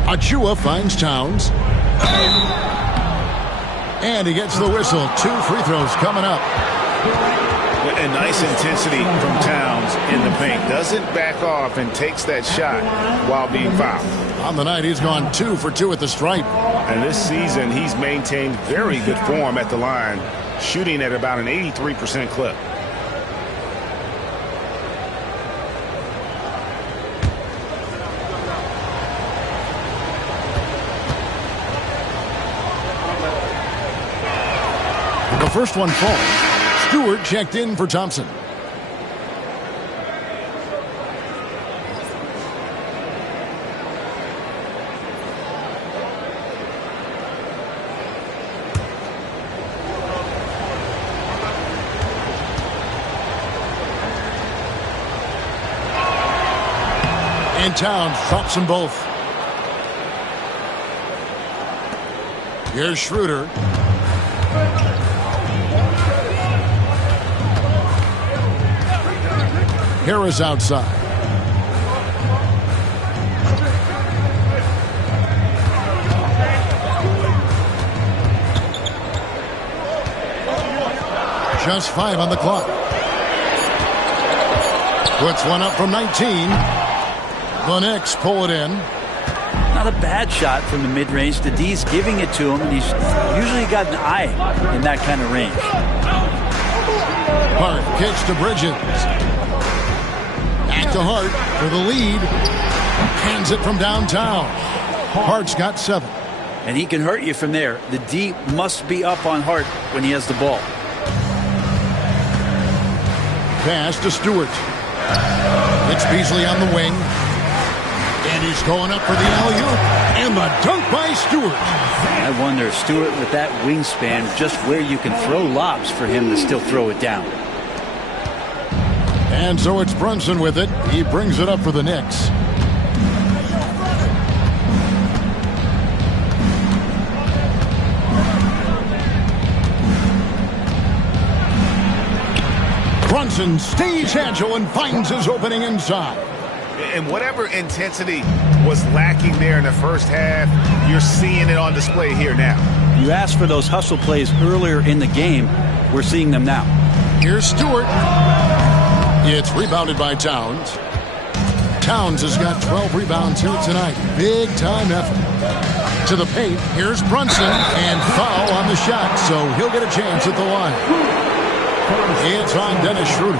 Achua finds Towns. And he gets the whistle. 2 free throws coming up. A nice intensity from Towns in the paint. Doesn't back off and takes that shot while being fouled. On the night, he's gone 2 for 2 at the stripe. And this season, he's maintained very good form at the line, shooting at about an 83% clip. The first one falls. Stewart checked in for Thompson. And Towns drops them both. Here's Schroeder. Harris outside. Just 5 on the clock. Puts one up from 19. The Knicks pull it in. Not a bad shot from the mid-range. The D's giving it to him, and he's usually got an eye in that kind of range. Hart kicks to Bridges. Back to Hart for the lead. Hands it from downtown. Hart's got 7. And he can hurt you from there. The D must be up on Hart when he has the ball. Pass to Stewart. It's Beasley on the wing. And he's going up for the alley-oop. And the dunk by Stewart. I wonder, Stewart with that wingspan, just where you can throw lobs for him to still throw it down. And so it's Brunson with it. He brings it up for the Knicks. Brunson stays agile and finds his opening inside. And whatever intensity was lacking there in the first half, you're seeing it on display here now. You asked for those hustle plays earlier in the game. We're seeing them now. Here's Stewart. It's rebounded by Towns. Towns has got 12 rebounds here tonight. Big time effort. To the paint, here's Brunson, and foul on the shot, so he'll get a chance at the line. It's on Dennis Schroeder.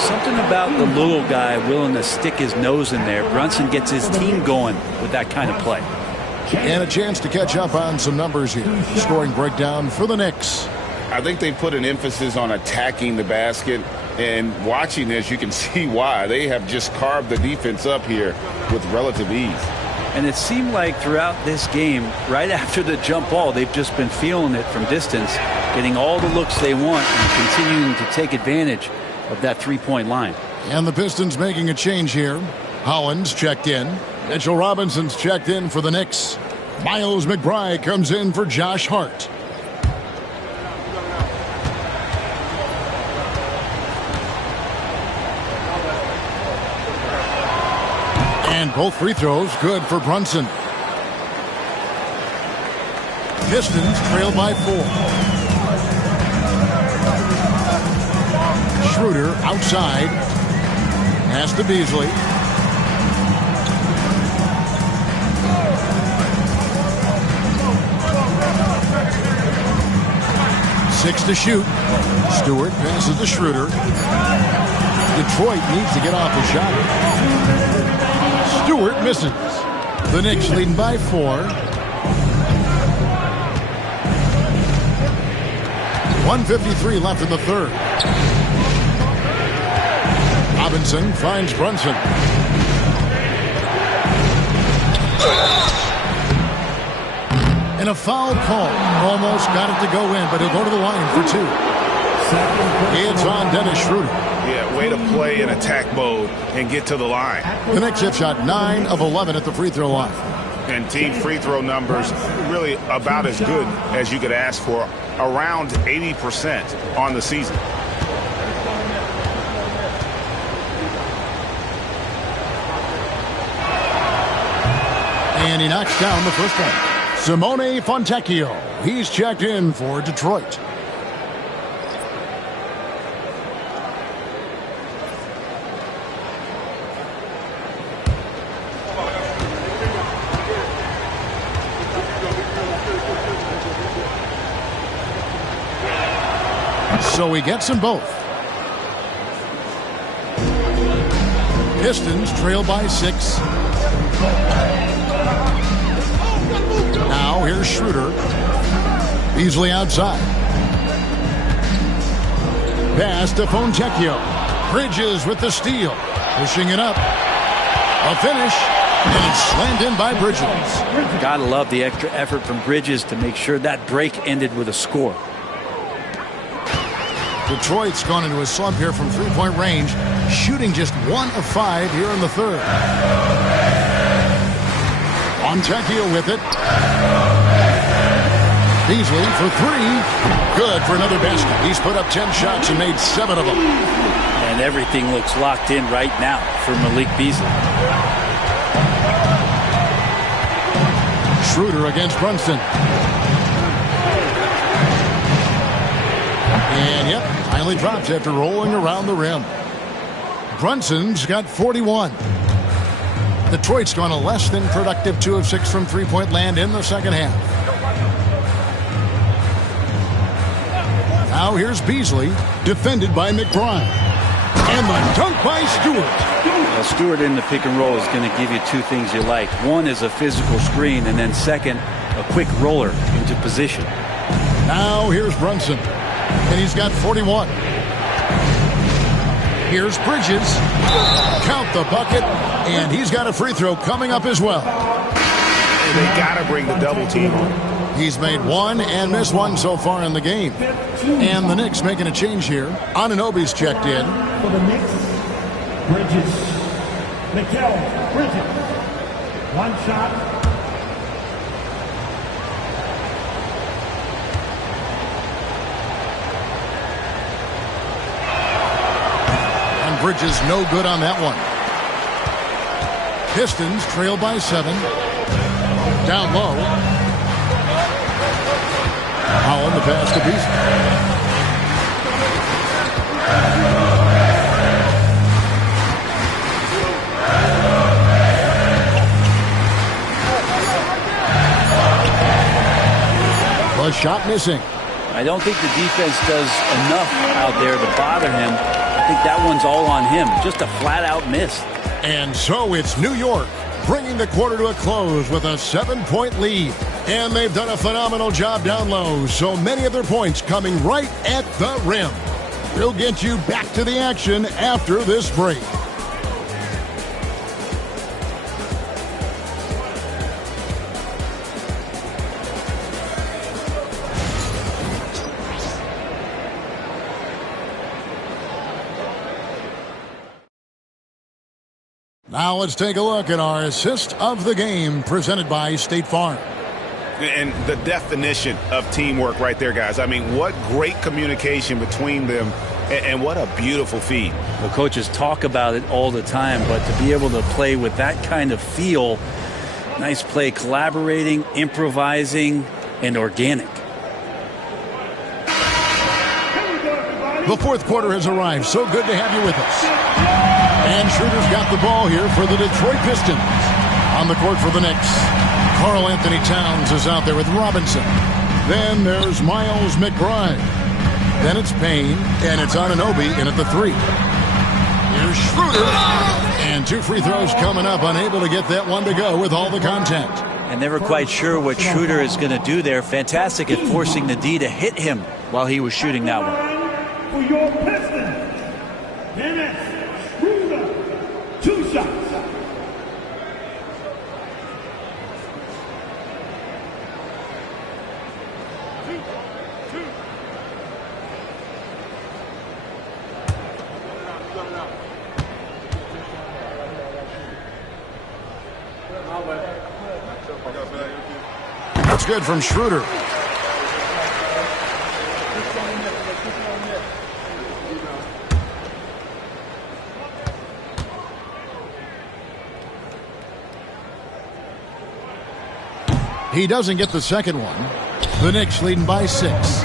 Something about the little guy willing to stick his nose in there. Brunson gets his team going with that kind of play. And a chance to catch up on some numbers here. Scoring breakdown for the Knicks. I think they put an emphasis on attacking the basket. And watching this, you can see why. They have just carved the defense up here with relative ease. And it seemed like throughout this game, right after the jump ball, they've just been feeling it from distance, getting all the looks they want and continuing to take advantage of that three-point line. And the Pistons making a change here. Hollins checked in. Mitchell Robinson's checked in for the Knicks. Miles McBride comes in for Josh Hart. And both free throws good for Brunson. Pistons trail by 4. Schroeder outside. Pass to Beasley. Six to shoot. Stewart passes to Schroeder. Detroit needs to get off the shot. Stewart misses. The Knicks leading by 4. 1:53 left in the third. Robinson finds Brunson. And a foul call. Almost got it to go in, but he'll go to the line for 2. It's on Dennis Schroeder. Yeah, way to play in attack mode and get to the line. The Knicks have shot 9 of 11 at the free throw line. And team free throw numbers really about as good as you could ask for, around 80% on the season. And he knocks down the first one. Simone Fontecchio. He's checked in for Detroit. So he gets them both. Pistons trail by 6. Now here's Schroeder. Beasley outside. Pass to Fontecchio. Bridges with the steal. Pushing it up. A finish. And it's slammed in by Bridges. Gotta love the extra effort from Bridges to make sure that break ended with a score. Detroit's gone into a slump here from three-point range, shooting just 1 of 5 here in the third. Fontecchio with it. Beasley for 3. Good for another basket. He's put up 10 shots and made 7 of them. And everything looks locked in right now for Malik Beasley. Schroeder against Brunson. And yep, finally drops after rolling around the rim. Brunson's got 41. Detroit's gone a less than productive 2 of 6 from three-point land in the second half. Now here's Beasley, defended by McBride. And the dunk by Stewart. Stewart in the pick and roll is going to give you 2 things you like. One is a physical screen, and then second, a quick roller into position. Now here's Brunson. And he's got 41. Here's Bridges. Count the bucket. And he's got a free throw coming up as well. They got to bring the double team on. He's made 1 and missed 1 so far in the game. And the Knicks making a change here. Anunoby's checked in. For the Knicks, Bridges. Mikal Bridges. 1 shot. Bridges no good on that one. Pistons trail by 7. Down low. Holland the pass to Beasley. The shot missing. I don't think the defense does enough out there to bother him. I think that one's all on him. Just a flat-out miss. And so it's New York bringing the quarter to a close with a 7-point lead. And they've done a phenomenal job down low. So many of their points coming right at the rim. We'll get you back to the action after this break. Now let's take a look at our assist of the game presented by State Farm. And the definition of teamwork right there, guys. I mean, what great communication between them, and what a beautiful feed. The coaches talk about it all the time, but to be able to play with that kind of feel, nice play, collaborating, improvising, and organic. The fourth quarter has arrived. So good to have you with us. And Schroeder's got the ball here for the Detroit Pistons. On the court for the Knicks, Karl Anthony Towns is out there with Robinson. Then there's Miles McBride. Then it's Payne, and it's Anunoby in at the 3. Here's Schroeder. And 2 free throws coming up, unable to get that one to go with all the contact. And never quite sure what Schroeder is going to do there. Fantastic at forcing the D to hit him while he was shooting that one. For your Pistons, Dennis Schroeder, 2 shots. That's good from Schroeder. He doesn't get the second one. The Knicks leading by 6.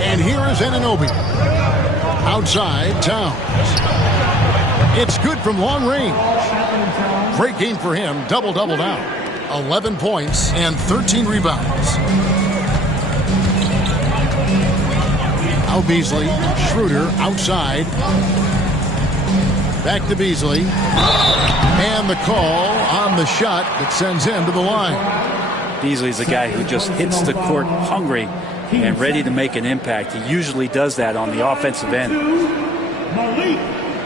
And here is Anunoby. Outside, Towns. It's good from long range. Great game for him. Double-double now. 11 points and 13 rebounds. Now Beasley. Schroeder outside. Back to Beasley. And the call on the shot that sends him to the line. Beasley's a guy who just hits the court hungry and ready to make an impact. He usually does that on the offensive end. Malik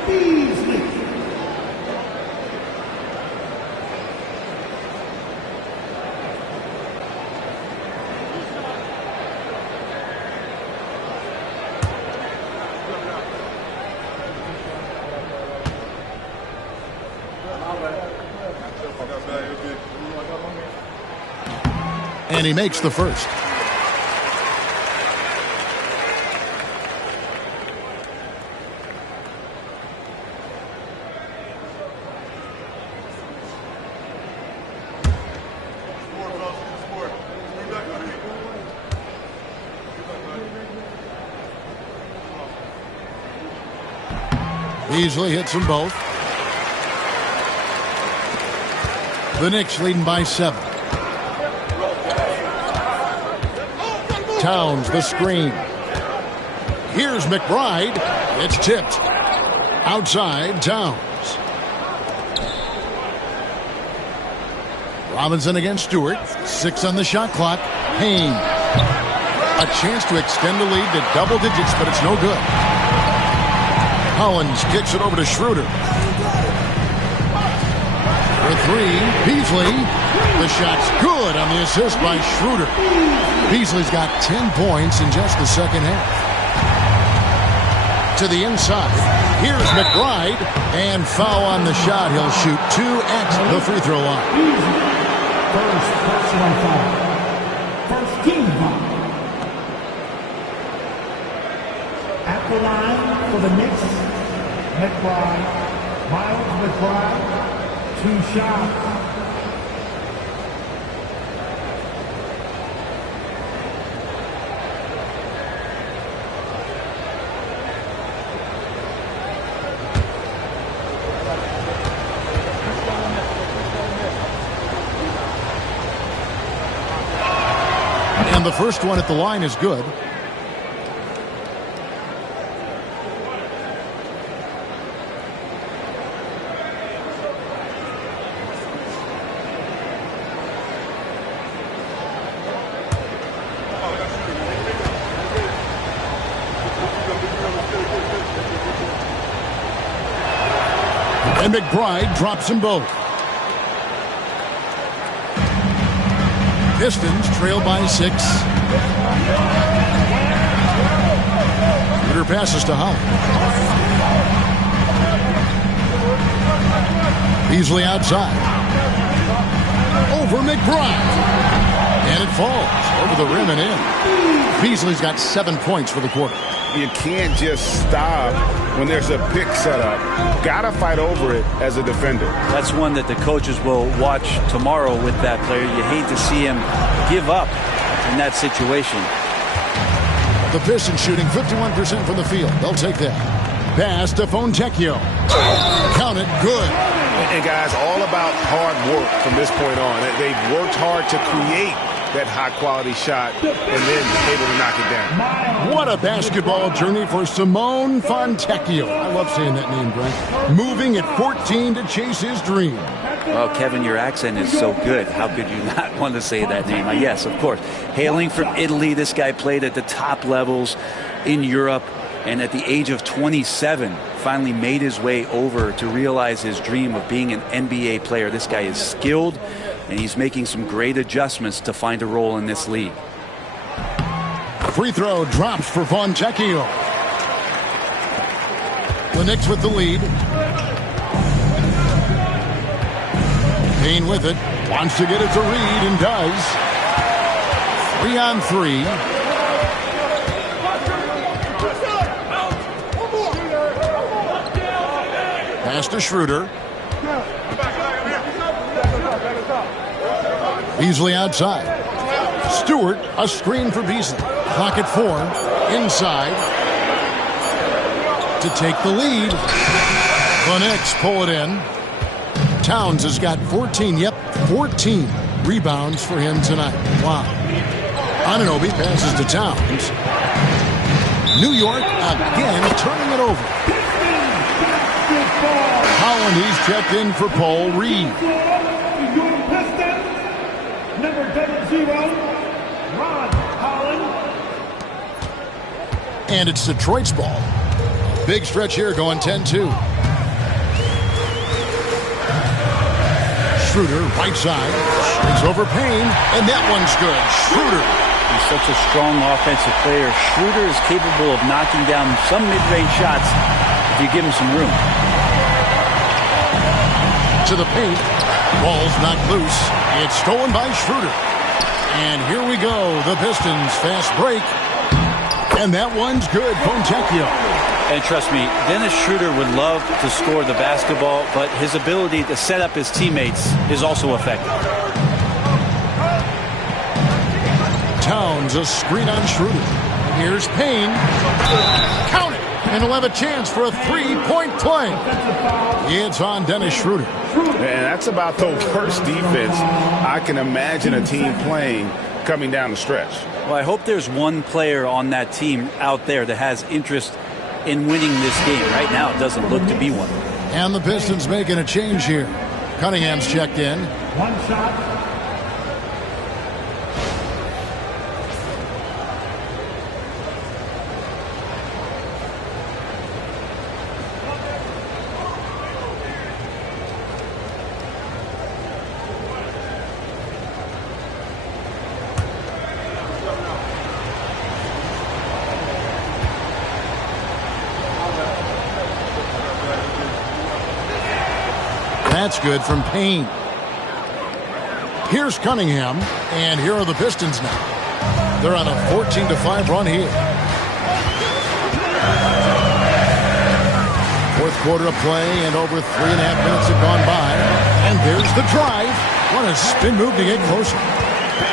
Beasley. And he makes the first. Beasley hits them both. The Knicks leading by 7. Towns, the screen. Here's McBride. It's tipped. Outside, Towns. Robinson against Stewart. 6 on the shot clock. Payne. A chance to extend the lead to double digits, but it's no good. Collins kicks it over to Schroeder. For 3, Beasley. The shot's good on the assist by Schroeder. Beasley's got 10 points in just the second half. To the inside. Here's McBride. And foul on the shot. He'll shoot 2 at the free throw line. First personal foul. First team foul. At the line for the Knicks, McBride. Miles McBride. 2 shots. And the first one at the line is good. And McBride drops them both. Pistons trail by 6. Schroeder passes to Holland. Beasley outside. Over McBride. And it falls over the rim and in. Beasley's got 7 points for the quarter. You can't just stop when there's a pick set up. Gotta fight over it as a defender. That's one that the coaches will watch tomorrow with that player. You hate to see him give up in that situation. The Pistons shooting 51% from the field. They'll take that. Pass to Fontecchio. Count it, good. And guys, all about hard work from this point on. They've worked hard to create that high-quality shot and then able to knock it down. What a basketball journey for Simone Fontecchio. I love saying that name, Brent. Moving at 14 to chase his dream. Well, Kevin, your accent is so good. How could you not want to say that name? Yes, of course. Hailing from Italy, this guy played at the top levels in Europe, and at the age of 27, finally made his way over to realize his dream of being an NBA player. This guy is skilled, and he's making some great adjustments to find a role in this league. Free throw drops for Fontecchio. The Knicks with the lead. Payne with it. Wants to get it to Reed and does. 3-on-3. Pass to Schroeder. Beasley outside. Stewart, a screen for Beasley. Clock at 4. Inside. To take the lead. The Knicks pull it in. Towns has got 14 rebounds for him tonight. Wow. Anunoby passes to Towns. New York again turning it over. Holland, he's checked in for Paul Reed. Number 70, Ron Holland. And it's Detroit's ball. Big stretch here going 10-2. Schroeder, right side. It's over Payne, and that one's good. Schroeder. He's such a strong offensive player. Schroeder is capable of knocking down some mid-range shots if you give him some room. To the paint. Ball's knocked loose. It's stolen by Schroeder. And here we go. The Pistons fast break. And that one's good. Fontecchio. And trust me, Dennis Schroeder would love to score the basketball, but his ability to set up his teammates is also effective. Towns, a screen on Schroeder. Here's Payne. Count it. And he'll have a chance for a three-point play. It's on Dennis Schroeder. And that's about the worst defense I can imagine a team playing coming down the stretch. Well, I hope there's one player on that team out there that has interest in winning this game. Right now, it doesn't look to be one. And the Pistons making a change here. Cunningham's checked in. One shot. That's good from Payne. Here's Cunningham, and here are the Pistons now. They're on a 14-5 run here. Fourth quarter of play, and over 3.5 minutes have gone by. And there's the drive. What a spin move to get closer.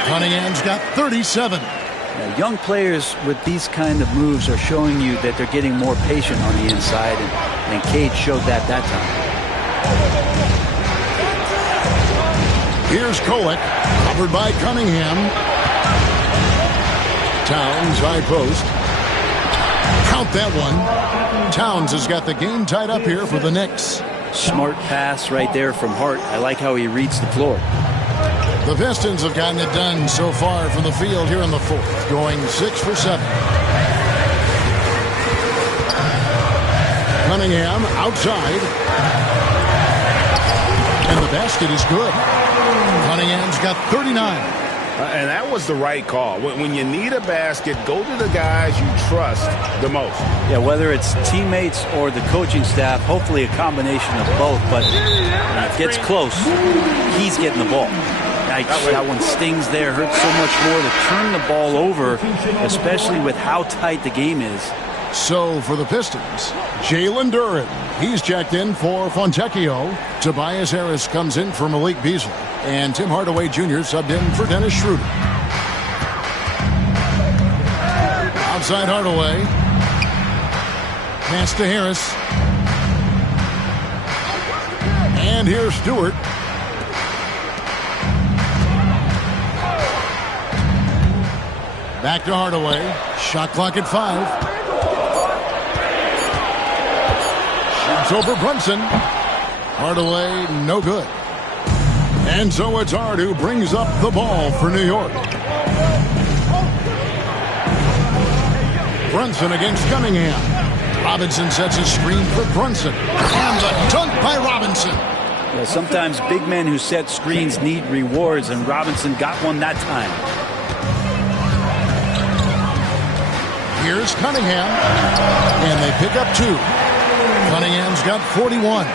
Cunningham's got 37. Now, young players with these kind of moves are showing you that they're getting more patient on the inside, and Cade showed that time. Here's Kolek, covered by Cunningham. Towns, high post. Count that one. Towns has got the game tied up here for the Knicks. Smart pass right there from Hart. I like how he reads the floor. The Pistons have gotten it done so far from the field here in the fourth, going 6 for 7. Cunningham outside. And the basket is good. Cunningham's got 39. And that was the right call. When you need a basket, go to the guys you trust the most. Yeah, whether it's teammates or the coaching staff, hopefully a combination of both. But when it gets close, he's getting the ball. That one stings there, hurts so much more to turn the ball over, especially with how tight the game is. So for the Pistons, Jalen Duren. He's checked in for Fontecchio. Tobias Harris comes in for Malik Beasley. And Tim Hardaway Jr. subbed in for Dennis Schroeder. Outside Hardaway. Pass to Harris. And here's Stewart. Back to Hardaway. Shot clock at 5. Shoots over Brunson. Hardaway, no good. And so it's Hart who brings up the ball for New York. Brunson against Cunningham. Robinson sets a screen for Brunson. And the dunk by Robinson. Yeah, sometimes big men who set screens need rewards, and Robinson got one that time. Here's Cunningham. And they pick up 2. Cunningham's got 41.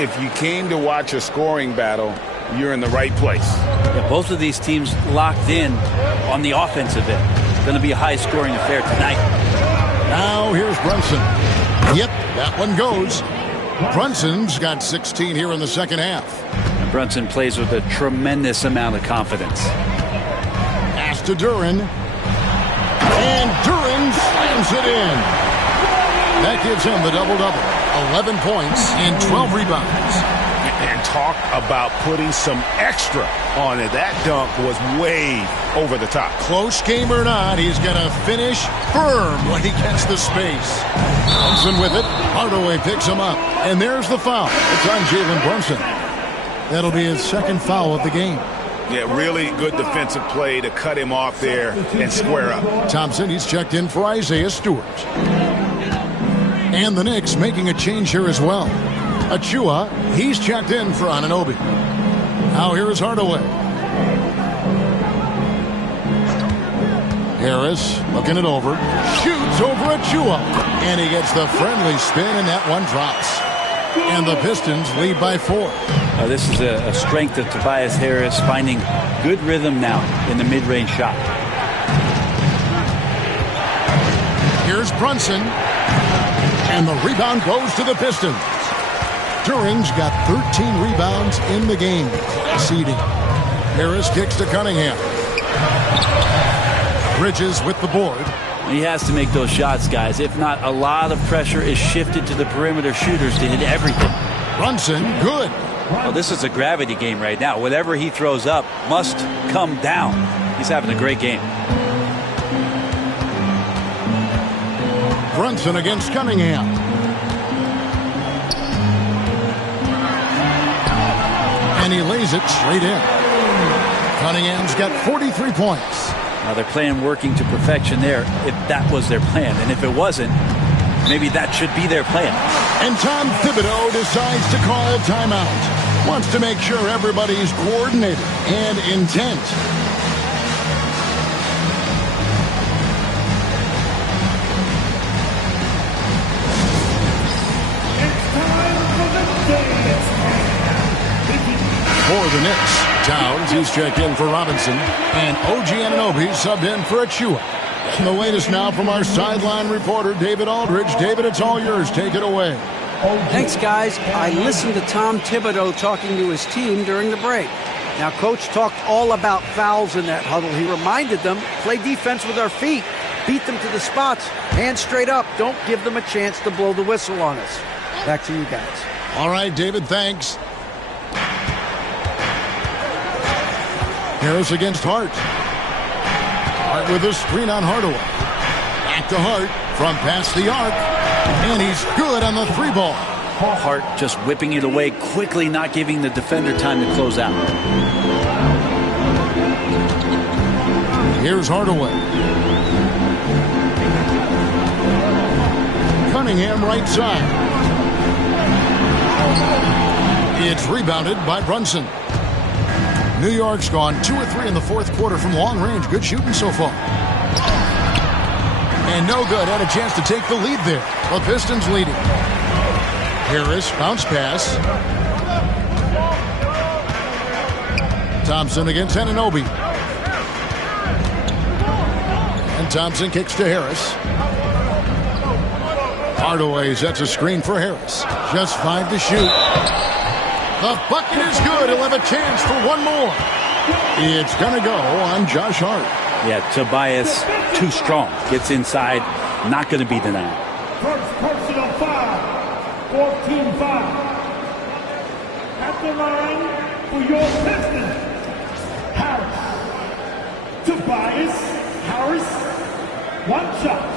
If you came to watch a scoring battle, you're in the right place. Yeah, both of these teams locked in on the offensive end. It's going to be a high-scoring affair tonight. Now here's Brunson. Yep, that one goes. Brunson's got 16 here in the second half. And Brunson plays with a tremendous amount of confidence. Pass to Duren. And Duren slams it in. That gives him the double-double. 11 points and 12 rebounds. And talk about putting some extra on it. That dunk was way over the top. Close game or not, he's going to finish firm when he gets the space. Brunson with it. Hardaway picks him up. And there's the foul. It's on Jalen Brunson. That'll be his second foul of the game. Yeah, really good defensive play to cut him off there and square up. Thompson, he's checked in for Isaiah Stewart. And the Knicks making a change here as well. Achua, he's checked in for Anunoby. Now here is Hardaway. Harris looking it over. Shoots over Achua. And he gets the friendly spin, and that one drops. And the Pistons lead by 4. This is a strength of Tobias Harris, finding good rhythm now in the mid-range shot. Here's Brunson. And the rebound goes to the Pistons. Duren's got 13 rebounds in the game. Seeding. Harris kicks to Cunningham. Bridges with the board. He has to make those shots, guys. If not, a lot of pressure is shifted to the perimeter shooters to hit everything. Brunson, good. Well, this is a gravity game right now. Whatever he throws up must come down. He's having a great game. Brunson against Cunningham. And he lays it straight in. Cunningham's got 43 points. Now they're playing working to perfection there, if that was their plan. And if it wasn't, maybe that should be their plan. And Tom Thibodeau decides to call timeout. Wants to make sure everybody's coordinated and intent. For the Knicks, Towns, he's checked in for Robinson, and OG Anunoby subbed in for Achua. And the latest now from our sideline reporter, David Aldridge. David, it's all yours. Take it away. Thanks, guys. I listened to Tom Thibodeau talking to his team during the break. Now, Coach talked all about fouls in that huddle. He reminded them, play defense with our feet. Beat them to the spots. Hands straight up. Don't give them a chance to blow the whistle on us. Back to you guys. All right, David, thanks. Harris against Hart. Hart with a screen on Hardaway. Back to Hart from past the arc. And he's good on the 3-ball. Hart just whipping it away quickly, not giving the defender time to close out. Here's Hardaway. Cunningham right side. It's rebounded by Brunson. New York's gone 2 or 3 in the fourth quarter from long range. Good shooting so far. And no good. Had a chance to take the lead there. The Pistons leading. Harris, bounce pass. Thompson against Anunoby. And Thompson kicks to Harris. Hardaway sets a screen for Harris. Just 5 to shoot. The bucket is good. He'll have a chance for one more. It's going to go on Josh Hart. Yeah, Tobias, too strong. Gets inside. Not going to be denied. First personal foul, 14-5. At the line for your Pistons, Harris. Tobias Harris, one shot.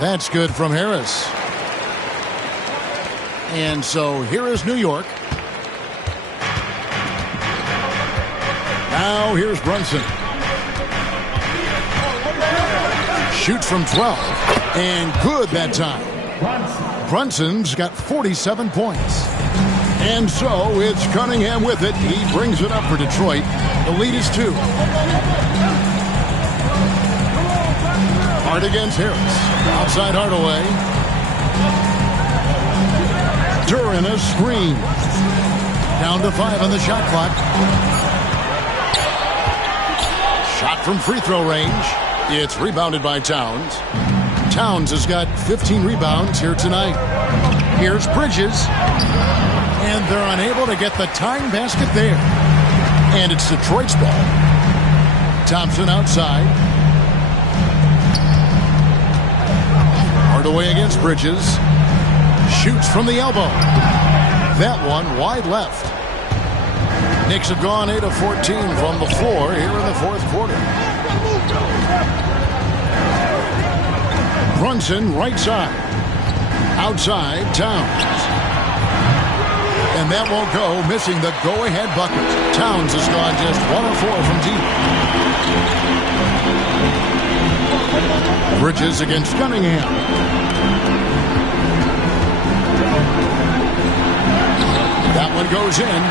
That's good from Harris. And so here is New York. Now here's Brunson. Shoots from 12. And good that time. Brunson's got 47 points. And so it's Cunningham with it. He brings it up for Detroit. The lead is 2. Hart against Harris. Outside Hardaway. Duran a screen. Down to 5 on the shot clock. Shot from free throw range. It's rebounded by Towns. Towns has got 15 rebounds here tonight. Here's Bridges. And they're unable to get the tying basket there. And it's Detroit's ball. Thompson outside. Hardaway against Bridges. Shoots from the elbow. That one wide left. Knicks have gone 8 of 14 from the floor here in the fourth quarter. Brunson right side. Outside Towns. And that won't go, missing the go-ahead bucket. Towns has gone just 1 of 4 from deep. Bridges against Cunningham. That one goes in.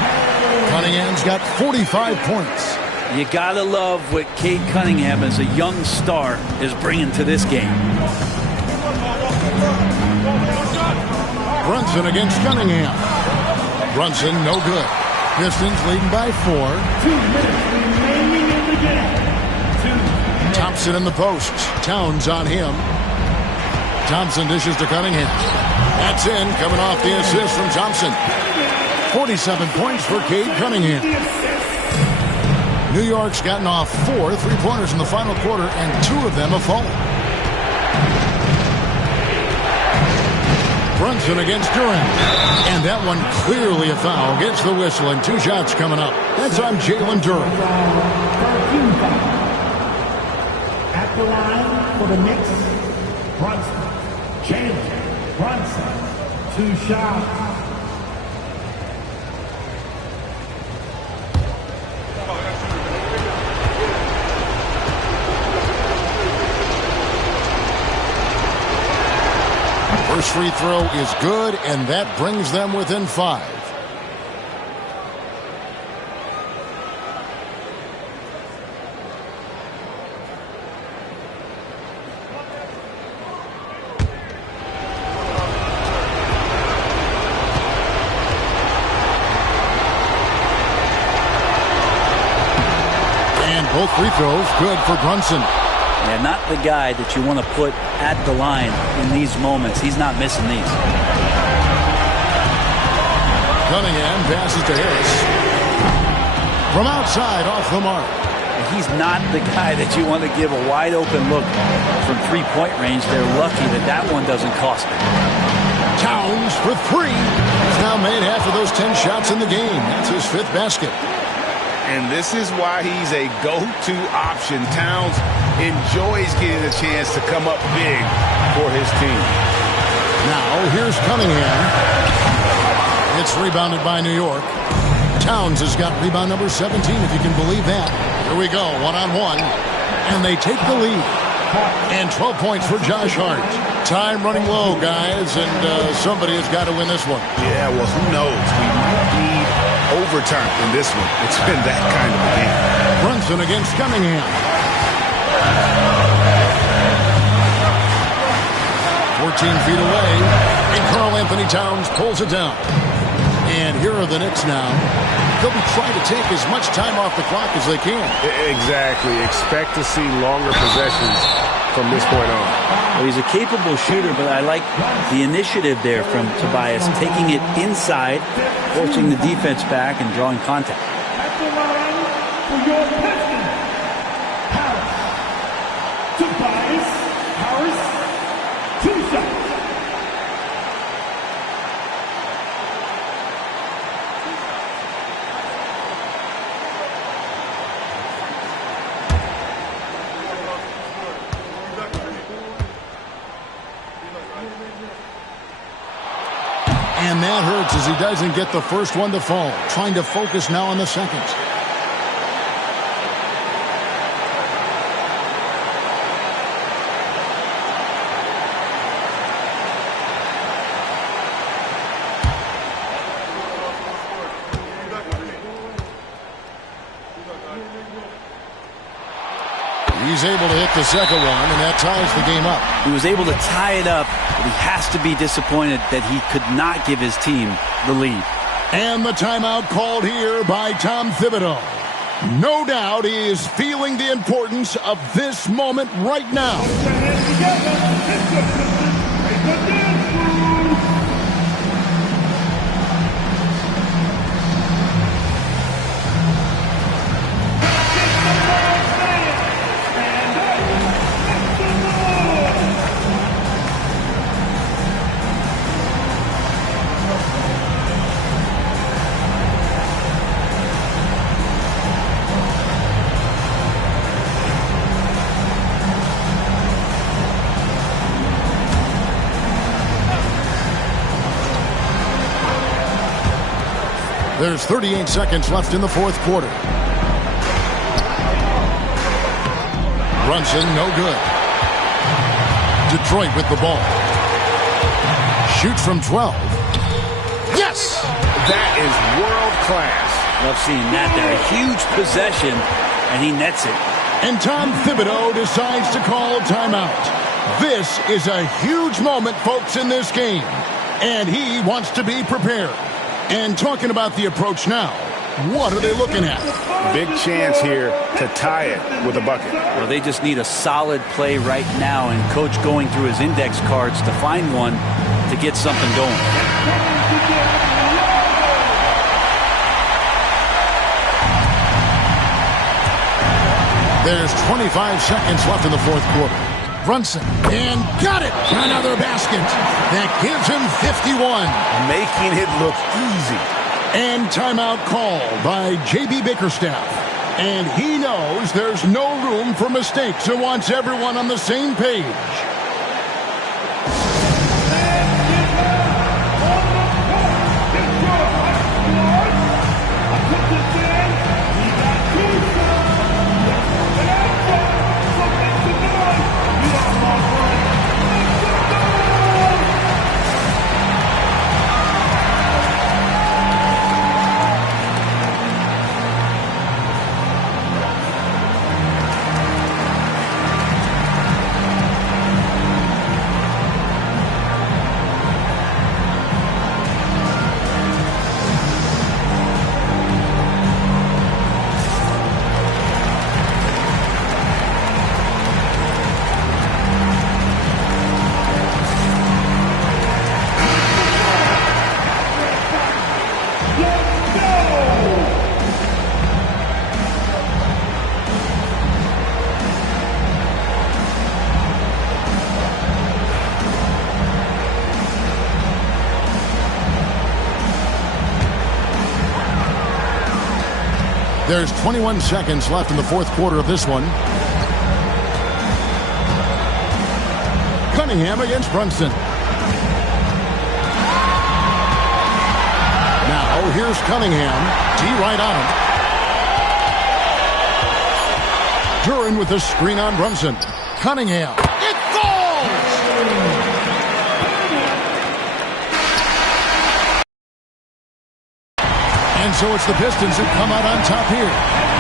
Cunningham's got 45 points. You gotta love what Cade Cunningham as a young star is bringing to this game. Brunson against Cunningham. Brunson no good. Pistons leading by 4. 2 minutes remaining in the game. Thompson in the post. Towns on him. Thompson dishes to Cunningham. That's in, coming off the assist from Thompson. 47 points for Cade Cunningham. New York's gotten off 4 3-pointers in the final quarter, and 2 of them have fallen. Brunson against Duran. And that one clearly a foul. Gets the whistle, and 2 shots coming up. That's on Jalen Duran. At the line for the Knicks, Brunson. Jalen Brunson. 2 shots. First free throw is good, and that brings them within 5. And both free throws good for Brunson. Yeah, not the guy that you want to put at the line in these moments. He's not missing these. Cunningham passes to Harris. From outside, off the mark. He's not the guy that you want to give a wide open look from 3-point range. They're lucky that that one doesn't cost them. Towns for 3. He's now made half of those 10 shots in the game. That's his 5th basket. And this is why he's a go-to option. Towns enjoys getting a chance to come up big for his team. Now, here's Cunningham. It's rebounded by New York. Towns has got rebound number 17, if you can believe that. Here we go, 1-on-1. And they take the lead. And 12 points for Josh Hart. Time running low, guys, and somebody has got to win this one. Yeah, well, who knows? We might need overtime in this one. It's been that kind of a game. Brunson against Cunningham. 14 feet away, and Karl Anthony Towns pulls it down. And here are the Knicks now. They'll be trying to take as much time off the clock as they can. Exactly. Expect to see longer possessions from this point on. Well, he's a capable shooter, but I like the initiative there from Tobias, taking it inside, forcing the defense back, and drawing contact. At the line for your Pistons, Harris. Tobias Harris. 2 shots. And that hurts as he doesn't get the first one to fall. Trying to focus now on the second. he's able to hit the second one, and that ties the game up. He was able to tie it up, but he has to be disappointed that he could not give his team the lead. And the timeout called here by Tom Thibodeau. No doubt he is feeling the importance of this moment right now. There's 38 seconds left in the fourth quarter. Brunson, no good. Detroit with the ball. Shoots from 12. Yes! That is world class. Love seeing that there. A huge possession, and he nets it. And Tom Thibodeau decides to call timeout. This is a huge moment, folks, in this game. And he wants to be prepared. And talking about the approach now, what are they looking at? Big chance here to tie it with a bucket. Well, they just need a solid play right now, and Coach going through his index cards to find one to get something going. There's 25 seconds left in the fourth quarter. Brunson, and got it! Another basket. That gives him 51. Making it look easy. And timeout called by J.B. Bickerstaff. And he knows there's no room for mistakes and wants everyone on the same page. There's 21 seconds left in the fourth quarter of this one. Cunningham against Brunson. Now here's Cunningham. D right on him. Duran with the screen on Brunson. Cunningham. It falls! And so it's the Pistons that come out on top here.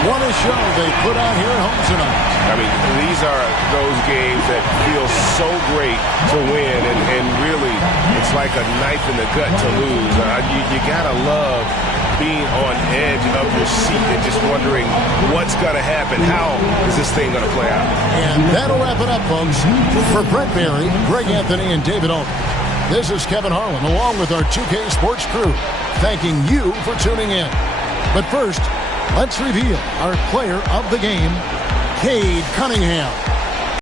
What a show they put on here at home tonight. I mean, these are those games that feel so great to win, and really, it's like a knife in the gut to lose. You gotta love being on edge of your seat and just wondering what's gonna happen. How is this thing gonna play out? And that'll wrap it up, folks. For Brett Barry, Greg Anthony, and David Oak, this is Kevin Harlan, along with our 2K Sports crew, thanking you for tuning in. But first, let's reveal our player of the game, Cade Cunningham.